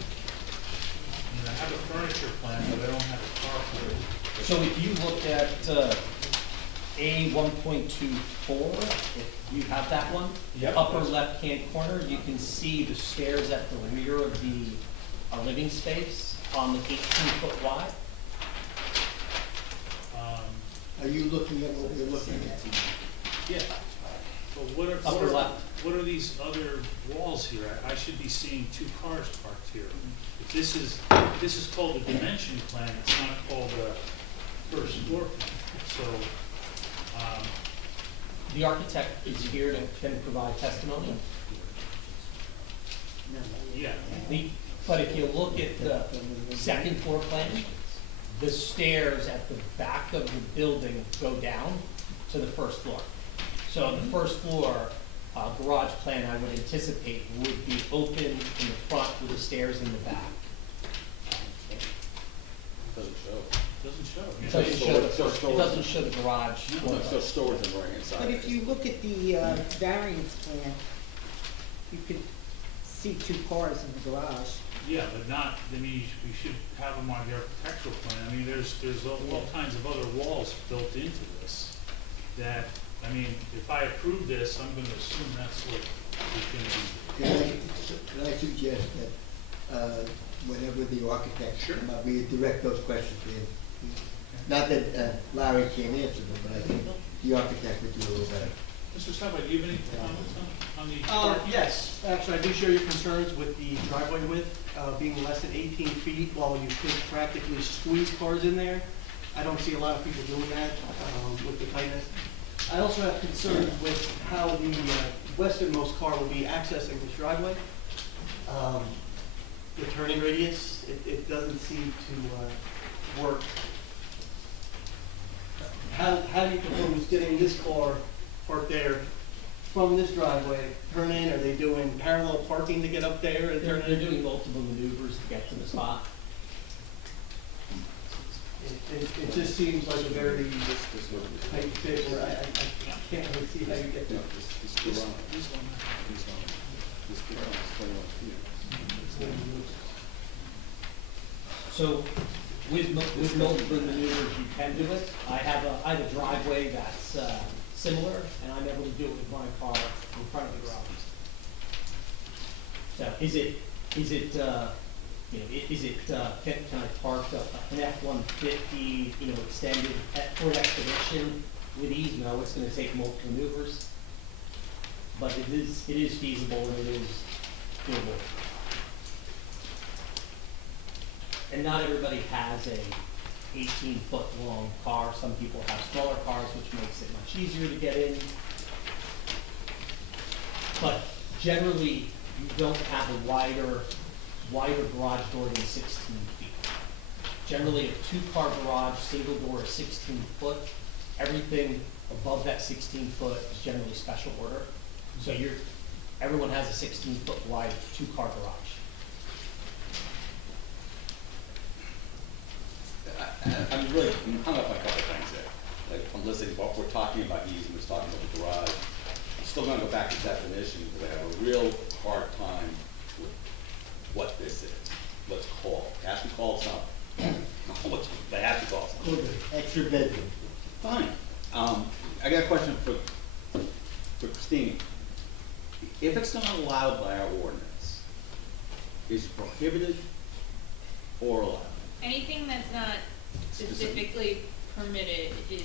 I mean, I have a furniture plan, but I don't have a car plan. So if you look at A 1.24, if you have that one, Yep. upper left-hand corner, you can see the stairs at the rear of the living space on the 18-foot wide. Are you looking at what we're looking at? Yeah, but Upper left. what are these other walls here? I should be seeing two cars parked here. If this is called a dimension plan, it's not called a first floor plan. So, The architect is here to can provide testimony. yeah, But if you look at the second floor plan, the stairs at the back of the building go down to the first floor. So the first floor garage plan, I would anticipate, would be open in the front with the stairs in the back. Doesn't show. doesn't show. It doesn't show the Shows first, it doesn't show the garage. No, it shows storage on the right hand side. But if you look at the variance plan, you could see two cars in the garage. Yeah, but not, I mean, we should have them on the architectural plan. I mean, there's all kinds of other walls built into this that, I mean, if I approve this, I'm gonna assume that's what is gonna be. Can I suggest that, whenever the architects Sure. come up, we direct those questions to him? Not that, Larry can't answer them, but I think the architect would do a little better. Mr. Saba, do you have any comments on the Uh, parking? yes, actually, I do share your concerns with the driveway width, being less than 18 feet, while you could practically squeeze cars in there. I don't see a lot of people doing that, with the tightness. I also have concerns with how the, westernmost car will be accessing this driveway. The turning radius, it doesn't seem to, work. How do you propose getting this car parked there from this driveway, turn in? Are they doing parallel parking to get up there and turn They're in? doing multiple maneuvers to get to the spot. It just seems like a very tight fit where I can't really see how you get there. So with multiple maneuvers, you can do it. I have a driveway that's similar, and I'm able to do it with my car in front of the garage. So is it, can I park an F-150, extended Ford Expedition with ease? No, it's gonna take multiple maneuvers. But it is feasible and it is doable. And not everybody has a 18-foot long car. Some people have smaller cars, which makes it much easier to get in. But generally, you don't have a wider garage door than 16 feet. Generally, a two-car garage, single door is 16 foot. Everything above that 16 foot is generally special order. So everyone has a 16-foot wide two-car garage. I'm hung up on a couple of things there. Like, I'm listening, what we're talking about easements, talking about the garage. I'm still gonna go back to definition, because I have a real hard time with what this is, what's called. It has to be called something. They have to call it something. Extra bedroom. Fine. I got a question for Christine. If it's not allowed by our ordinance, is it prohibited or allowed? Anything that's not specifically permitted is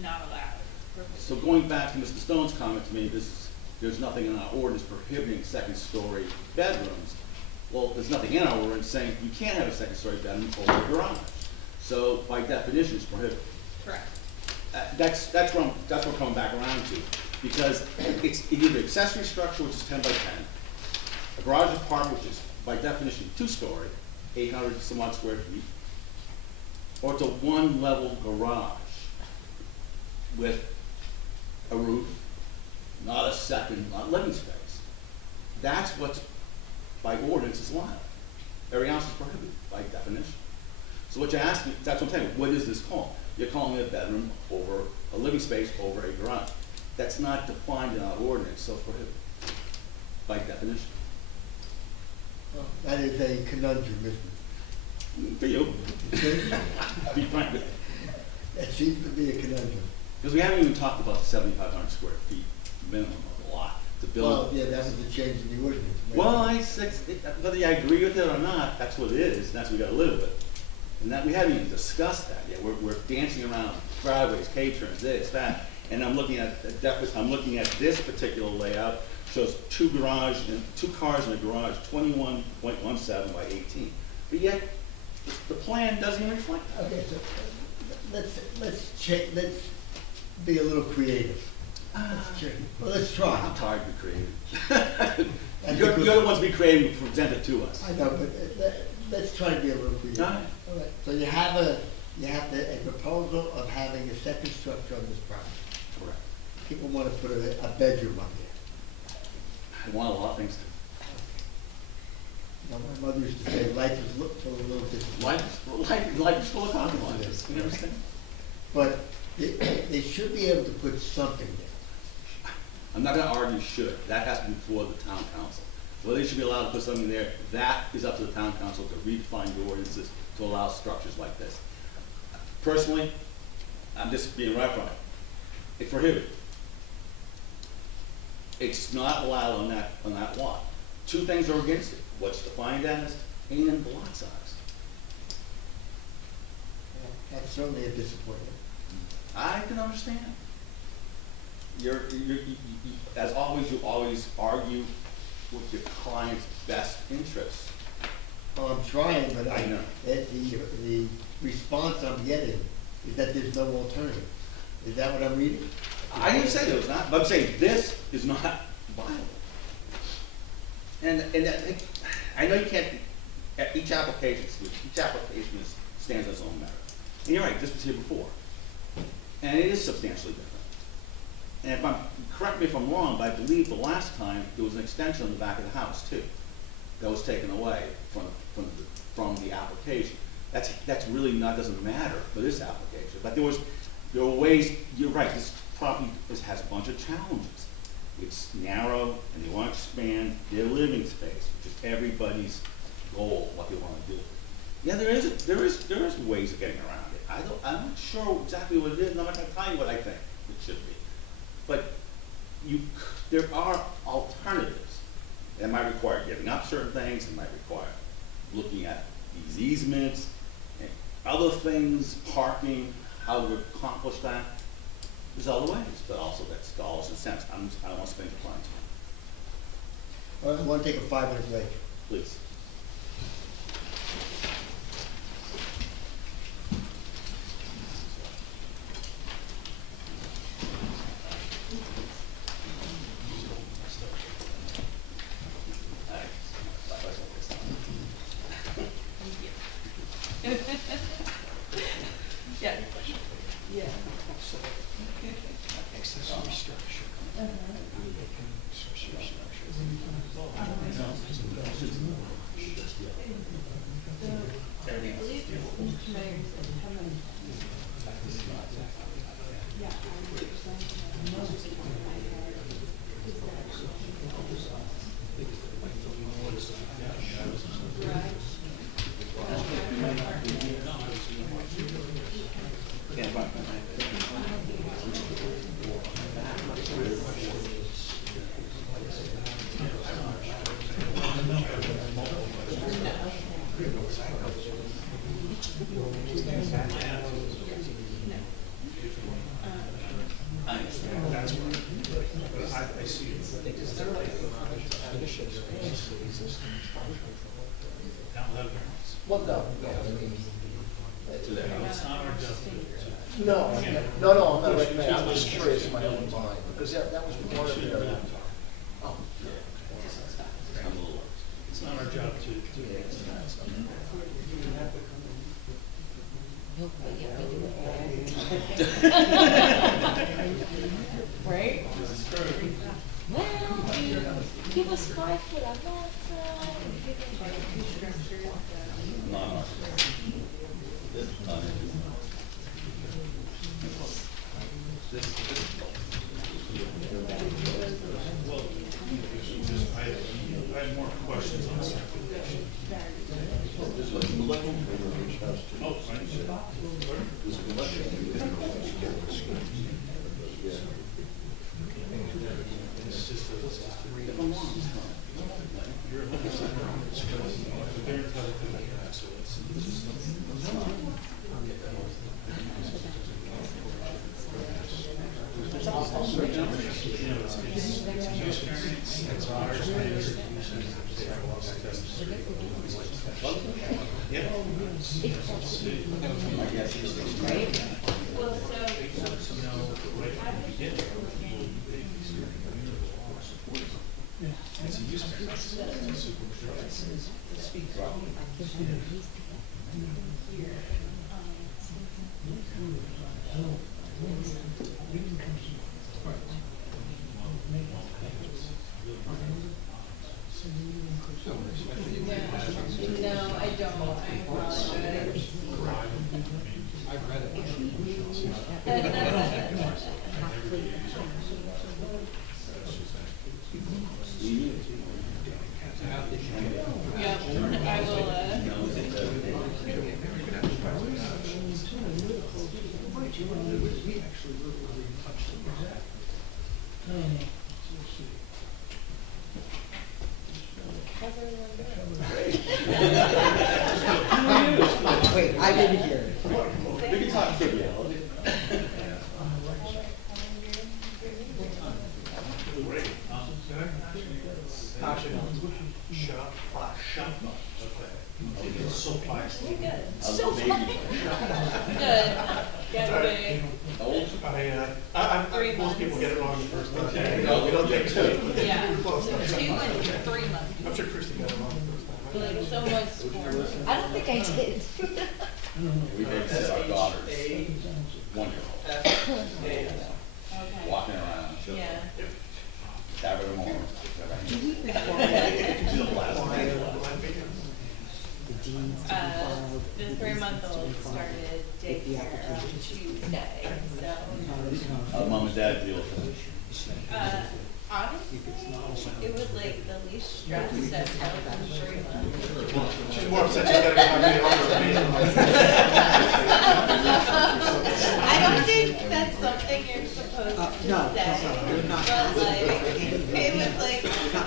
not allowed. So going back to Mr. Stone's comment to me, there's nothing in our ordinance prohibiting second-story bedrooms. Well, there's nothing in our ordinance saying you can't have a second-story bedroom over a garage. So by definition, it's prohibited. Correct. That's what we're coming back around to, because it's either accessory structure, which is 10 by 10, a garage apartment, which is by definition 2-story, 800 some odd square feet, or it's a one-level garage with a roof, not a second, not living space. That's what's by ordinance is allowed. Everything else is prohibited by definition. So what you ask me, that's what I'm saying, what is this called? You're calling it a bedroom over a living space over a garage. That's not defined in our ordinance, so it's prohibited by definition. Well, that is a conundrum, isn't For you. it? Be frank with you. That seems to be a conundrum. Because we haven't even talked about the 7,500 square feet minimum of a lot to build. Well, yeah, that was the change in the ordinance. Well, whether I agree with it or not, that's what it is, and that's what we gotta live with. And that, we haven't even discussed that yet. We're dancing around driveways, K-turns, this, that, and I'm looking at this particular layout, shows two cars in a garage, 21.17 by 18. But yet, the plan doesn't even reflect that. Okay, so let's be a little creative. Let's try. I'm tired of being creative. You're the ones to be creative and present it to us. I know, but let's try to be a little creative. All right. All right. So you have a proposal of having a second structure on this property. Correct. People want to put a bedroom on there. I want a lot of things to. You know, my mother used to say life is a little different. Life is full of compromises, you understand? But they should be able to put something there. I'm not gonna argue should, that has to be before the town council. whether they should be allowed to put something there, that is up to the town council to redefine the ordinances to allow structures like this. Personally, I'm just being right from it. It's prohibited. It's not allowed on that lot. Two things are against it. What's defined as and block size. That's certainly a disappointment. I can understand. As always, you always argue with your client's best interests. Oh, I'm trying, but I know. The response I'm getting is that there's no alternative. Is that what I'm reading? I didn't say there was not, but I'm saying this is not viable. And I know you can't, each application stands on its own merit. And you're right, this was here before. And it is substantially different. And if correct me if I'm wrong, but I believe the last time there was an extension on the back of the house too, that was taken away from the application. That's really not, doesn't matter for this application. But there were ways, you're right, this property has a bunch of challenges. It's narrow and they want to expand their living space, which is everybody's goal, what they want to do. Yeah, there is ways of getting around it. I'm not sure exactly what it is, and I'm not going to tell you what I think it should be. But there are alternatives. It might require giving up certain things. It might require looking at these easements and other things, parking, how to accomplish that. There's other ways, but also that's dollars and cents. I don't want to spend your client's money. All right, I want to take a 5-minute break. Please. Yeah. Yeah. Accessory structure. Well, it's not our job to. No, I'm not recommending, I'm just curious in my own mind, because that was part of the, oh, It's not our job to. Right? Well, give us 5 foot on that side. No. Well, I have more questions on this application. Oh, fine. It's just a, you're a little bit, they're entitled to that, so it's just. You know, it's a use variance, it's ours, yeah. Right? Well, It's a use variance. no, I don't, I apologize. I've read it. Wait, I didn't hear it. We can talk trivia. So fast. Good. So baby. Good. Get big. How old? Most people get it wrong the first time. Okay. No, we don't take two. Yeah. Close 2 enough. and 3 months. I'm sure Christie got it wrong the first time. Like, it's almost 4 months. I don't think I did. We babysit our daughters, S-H-A, 1-year-old, Okay. walking around, Yeah. having them all. Do we require She's a blast. the deeds to be filed? The 3-month-old started daycare on Tuesday, so, Mom and dad deal with it. honestly, it was like the least stress I've felt in 3 months. She's more upset she's gotta go I don't think that's something you're supposed to No, say, you're not. but like, it was like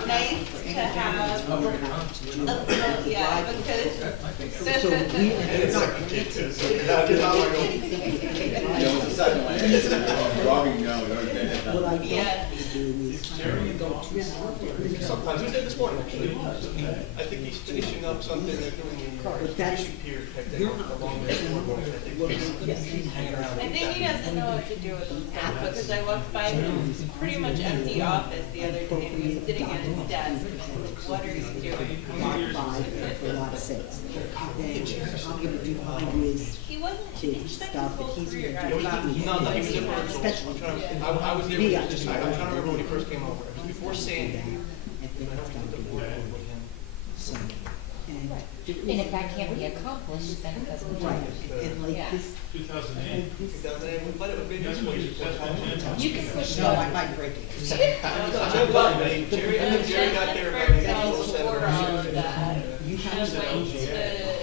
nice to have a little, yeah, because. So we, they're not granted. There was a second one, Robbie, no, we already did it. What I don't Yeah. do is go too far. Sometimes, we did this morning, actually. I think he's finishing up something they're doing in the But that's- finishing period type thing, You're not. along with the board. I think Well, he's- yes, he's hanging around. I think he doesn't know what to do with himself, because I walked by his pretty much empty office the other day, and he was sitting at his desk, and I was like, what are you doing? Lot five for lot six. Then I'm gonna do mine with He wasn't, kids he spent his stuff whole that he's career gonna at do. No, he was in Boston. Virgil. Special. I'm trying to- I was there, Me, I'm trying to remember when he first came over. It was before Sandy. And then it's gonna The be board with him. some. And And if that can't be accomplished, then it doesn't right, matter. and like Yeah. this, 2008. like this. 2008, but it would be this way. You can push No, I the, might break it. Jerry got there about maybe For all of that, You have and to went go to,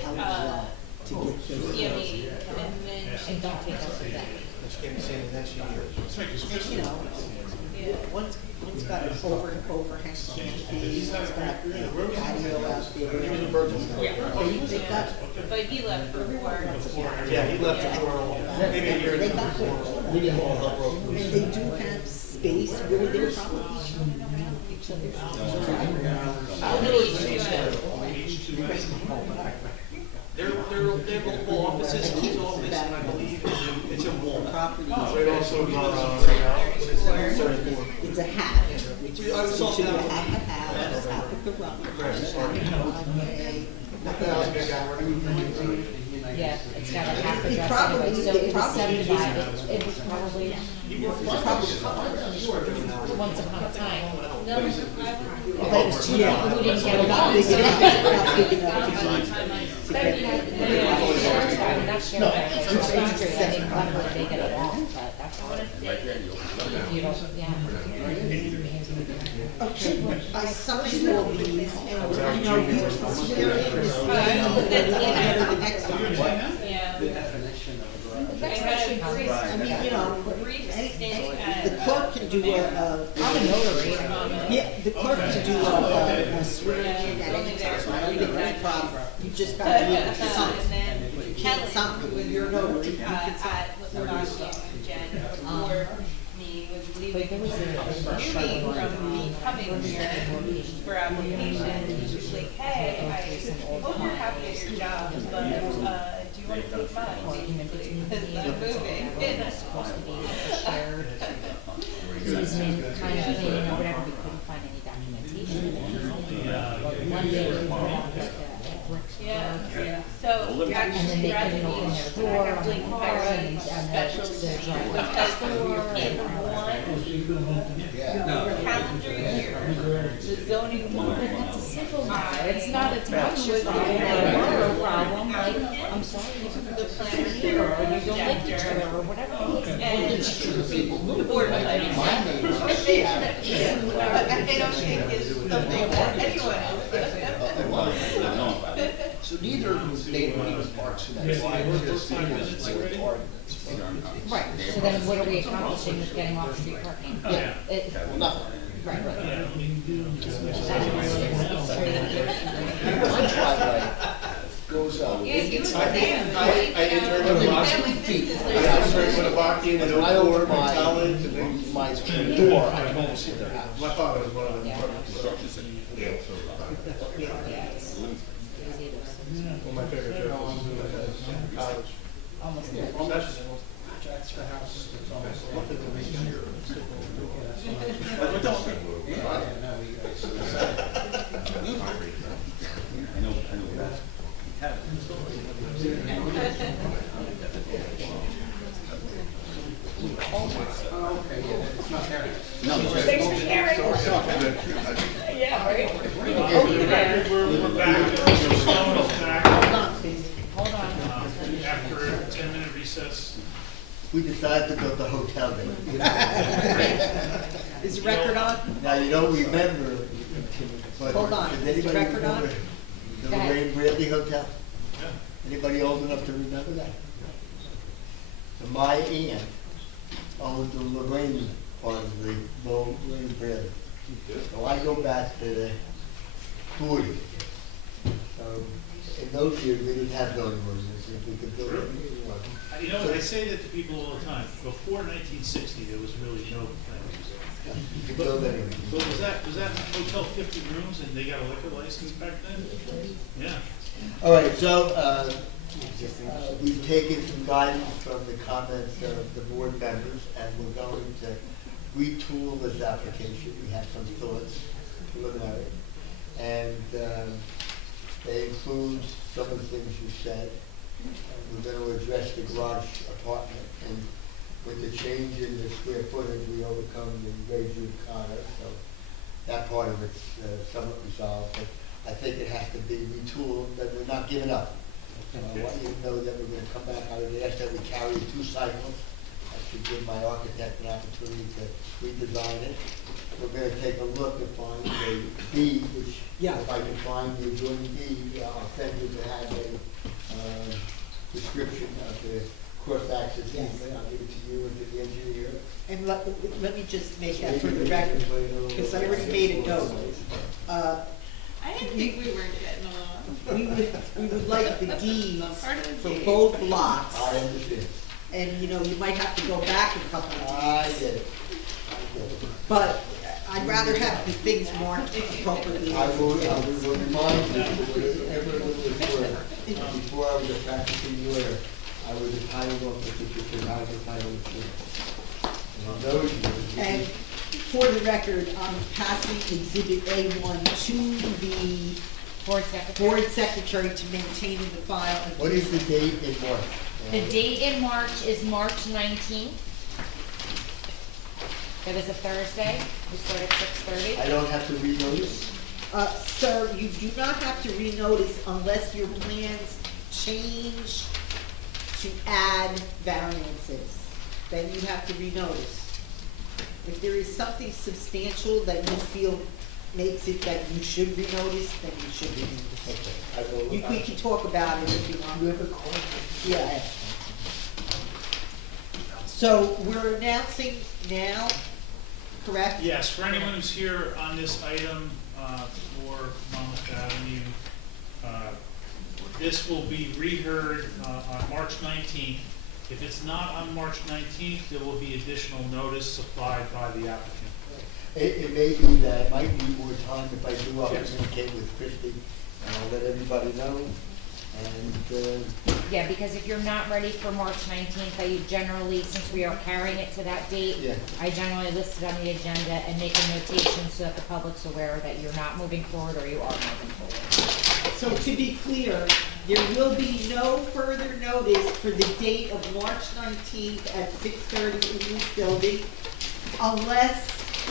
how well to get those. CME, and then and don't take up the debt. She came to Sandy, then she. You know, yeah. one's got an overhang on the trees, one's got a patio out there. They got, But he left for work. Yeah, he left it for maybe a year and they a got, half before. We didn't all help broke and loose. they do have space where they're probably showing around each other's. Their multiple offices, his office, and I believe it's in Wall. Property. Right also, It's a half. I was So all it should be a down. half a half, half a garage. Yeah, it's got a half He address probably- anyway, so they it was probably subdivided, it was probably once upon a time. No, I But it was two people who didn't get along. Big so- enough, not big enough to But, you know, I mean, that's shared, it's true, I mean, luckily they get along, but that's all. If you don't, yeah. Okay, I signed all these, and, you know, you can swear in this Yeah. That's I had actually a brief, I mean, you know, brief stint the at, clerk can do I'm a notary. yeah, the clerk can do a swearing in at any time, I don't think that's a problem. You just gotta be able to sign. and then If you Kelly, can't sign with your notary, you can at, sign. what's her name, Jen, before me was leaving, But there was a- knew me from me coming here for application, she was like, hey, I hope you're happy at your job, but, do you wanna take mine, because I'm moving. It's supposed to be a shared easement kind of thing or whatever, we couldn't find any documentation. One day we put out just a brick. Yeah, so And then actually they rather couldn't open than their door on like the car very and special the because driveway. in one calendar year, the zoning board. It's a simple matter, it's not a township problem or a borough problem, like, I'm sorry, you took the plan here, or you don't like each other, or whatever the case may be. And the board was like, I don't think it's something that anyone is. So neither of them stated when he was parked in that slide, just because it's ordinance. Right, so then what are we accomplishing with getting off-street parking? Yeah. Well, nothing. Right, right. One driveway goes so. Yeah, you were I there. interned with Family Boston. business. I interned with a Baki and When I an Oak opened Grove college, and then my door, I can almost see their house. my father was one of the construction centers. One of my favorite jokes was in college. Almost there. That's the house. It's almost looked at the weekend. But don't. I know that. Oh, okay, yeah, it's not there. No, Thanks for sharing. Yeah, right. For the record, we're back, Mr. Stone is back, Hold on. after a 10-minute recess. We decided to go to hotel day. Is the record on? Now, you don't remember, but Hold on, does is the anybody record on? remember the Go ahead. Lorraine Bradley Hotel? Yeah. Anybody old enough to remember that? So my aunt owned the Lorraine part of the Lorraine Bradley. So I go back to the 40s. So in those years, we didn't have zoning ordinances, we could build it. You know, I say that to people all the time, before 1960, there was really no plans. You could build anything. But was that hotel 50 rooms and they got a liquor license back then? Yeah. All right, so, we've taken some guidance from the comments of the board members, and we're going to retool this application. We have some thoughts, preliminary, and they include some of the things you said. We're going to address the garage apartment, and with the change in the square footage, we overcome the raised roof corner, so that part of it's somewhat resolved. But I think it has to be retooled, that we're not giving up. I want you to know that we're going to come back. I would ask that we carry 2 cycles. I should give my architect an opportunity to redesign it. We're going to take a look and find a deed, which, Yeah. if I can find the adjoining deed, I'll send you to have a description of the cross-access Yes. easement. I'll give it to you and to the engineer. And let me just make that for the record, because I already made a note. I didn't think we were getting along. We would like the deeds Part of the for deed. both lots. I understand. And, you know, you might have to go back a couple of I times. get it. I get it. But I'd rather have the things marked appropriately. I will remind you, whatever it was worth, before I was a practicing lawyer, I was a title officer to I was a title insurance. And in those years. And for the record, I'm passing exhibit A1 to the Board secretary. board secretary to maintain in the file. What is the date in March? The date in March is March 19th. That is a Thursday. We start at 6:30. I don't have to renotice? Sir, you do not have to renotice unless your plans change to add variances. Then you have to renotice. If there is something substantial that you feel makes it that you should renotice, then you should renotice. Okay, I will. We can talk about it if you want. You have a card? Yeah. So we're announcing now, correct? Yes, for anyone who's here on this item for Monmouth Avenue, this will be reheard on March 19th. If it's not on March 19th, there will be additional notice supplied by the applicant. It may be that I might need more time if I do, I'll communicate with Christie, and I'll let everybody know. And, Yeah, because if you're not ready for March 19th, I generally, since we are carrying it to that date, Yeah. I generally list it on the agenda and make a notation so that the public's aware that you're not moving forward or you are moving forward. So to be clear, there will be no further notice for the date of March 19th at 6:30 in this building unless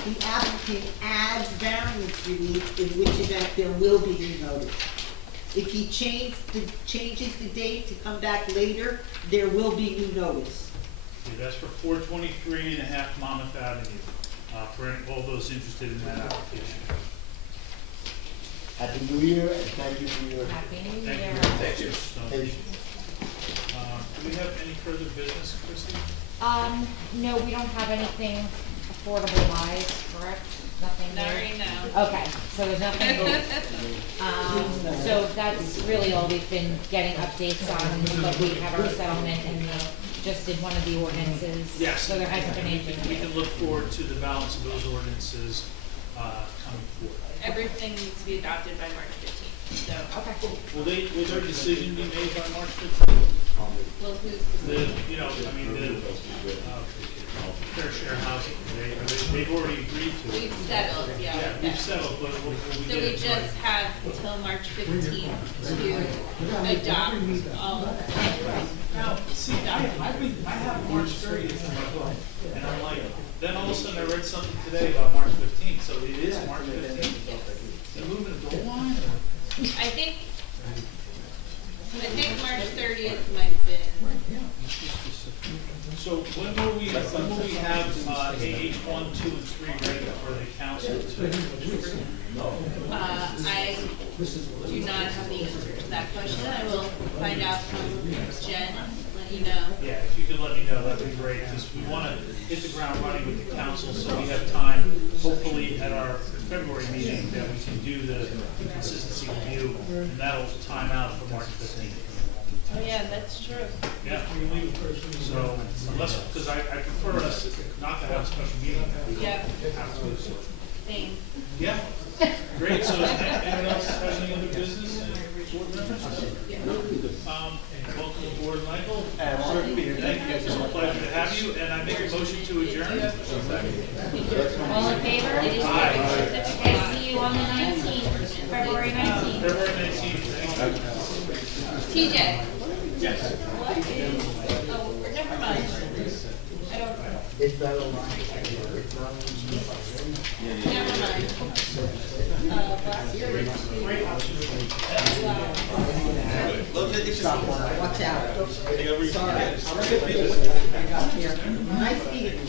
the applicant adds variance relief, in which event there will be new notice. If he changes the date to come back later, there will be new notice. Okay, that's for 423.5 Monmouth Avenue, for all those interested in that application. Happy New Year, and thank you for your Happy New Thank Year. you. Thank you. patience. Do we have any further business, Christie? No, we don't have anything affordable wise, correct? Nothing Not new? right now. Okay, so there's nothing. So that's really all we've been getting updates on, but we have our settlement and we just did one of the ordinances. Yes. So there hasn't been anything We new. can look forward to the balance of those ordinances, coming forward. Everything needs to be adopted by March 15th, so. Okay. Will their decision be made by March 15th? Well, who's The, fair share housing, they've already agreed to it. we've settled, yeah. Yeah, with we've that. settled, but will we So get we it just right? have until March 15th to adopt all of them. Now, see, I have March 30th in my book, and I'm like, then all of a sudden I read something today about March 15th, so it is March 15th? They're moving a goal line, or? I think March 30th might have been, So when will we have, AH 1, 2, and 3 ready for the council to? I do not have the answer to that question. I will find out from Jen, let you know. Yeah, if you could let me know, that'd be great, because we want to hit the ground running with the council, so we have time, hopefully at our February meeting, that we can do the consistency review, and that'll time out for March 15th. Oh, yeah, that's true. Yeah, so, unless, because I prefer us not to have a special meeting. Yeah. Absolutely. Same. Yeah, great, so is anyone else have any other business, board members? Welcome aboard, Michael. Sure, Peter, Thank you, it's a pleasure to have you, and I make a motion to adjourn. All in favor? Aye. Okay, see you on the 19th, February 19th. February 19th, thank you. TJ, Yes. what is, oh, never mind. I don't, It's not online. It's not. never mind. Last year, wow. Watch out. Sorry. Nice meeting you.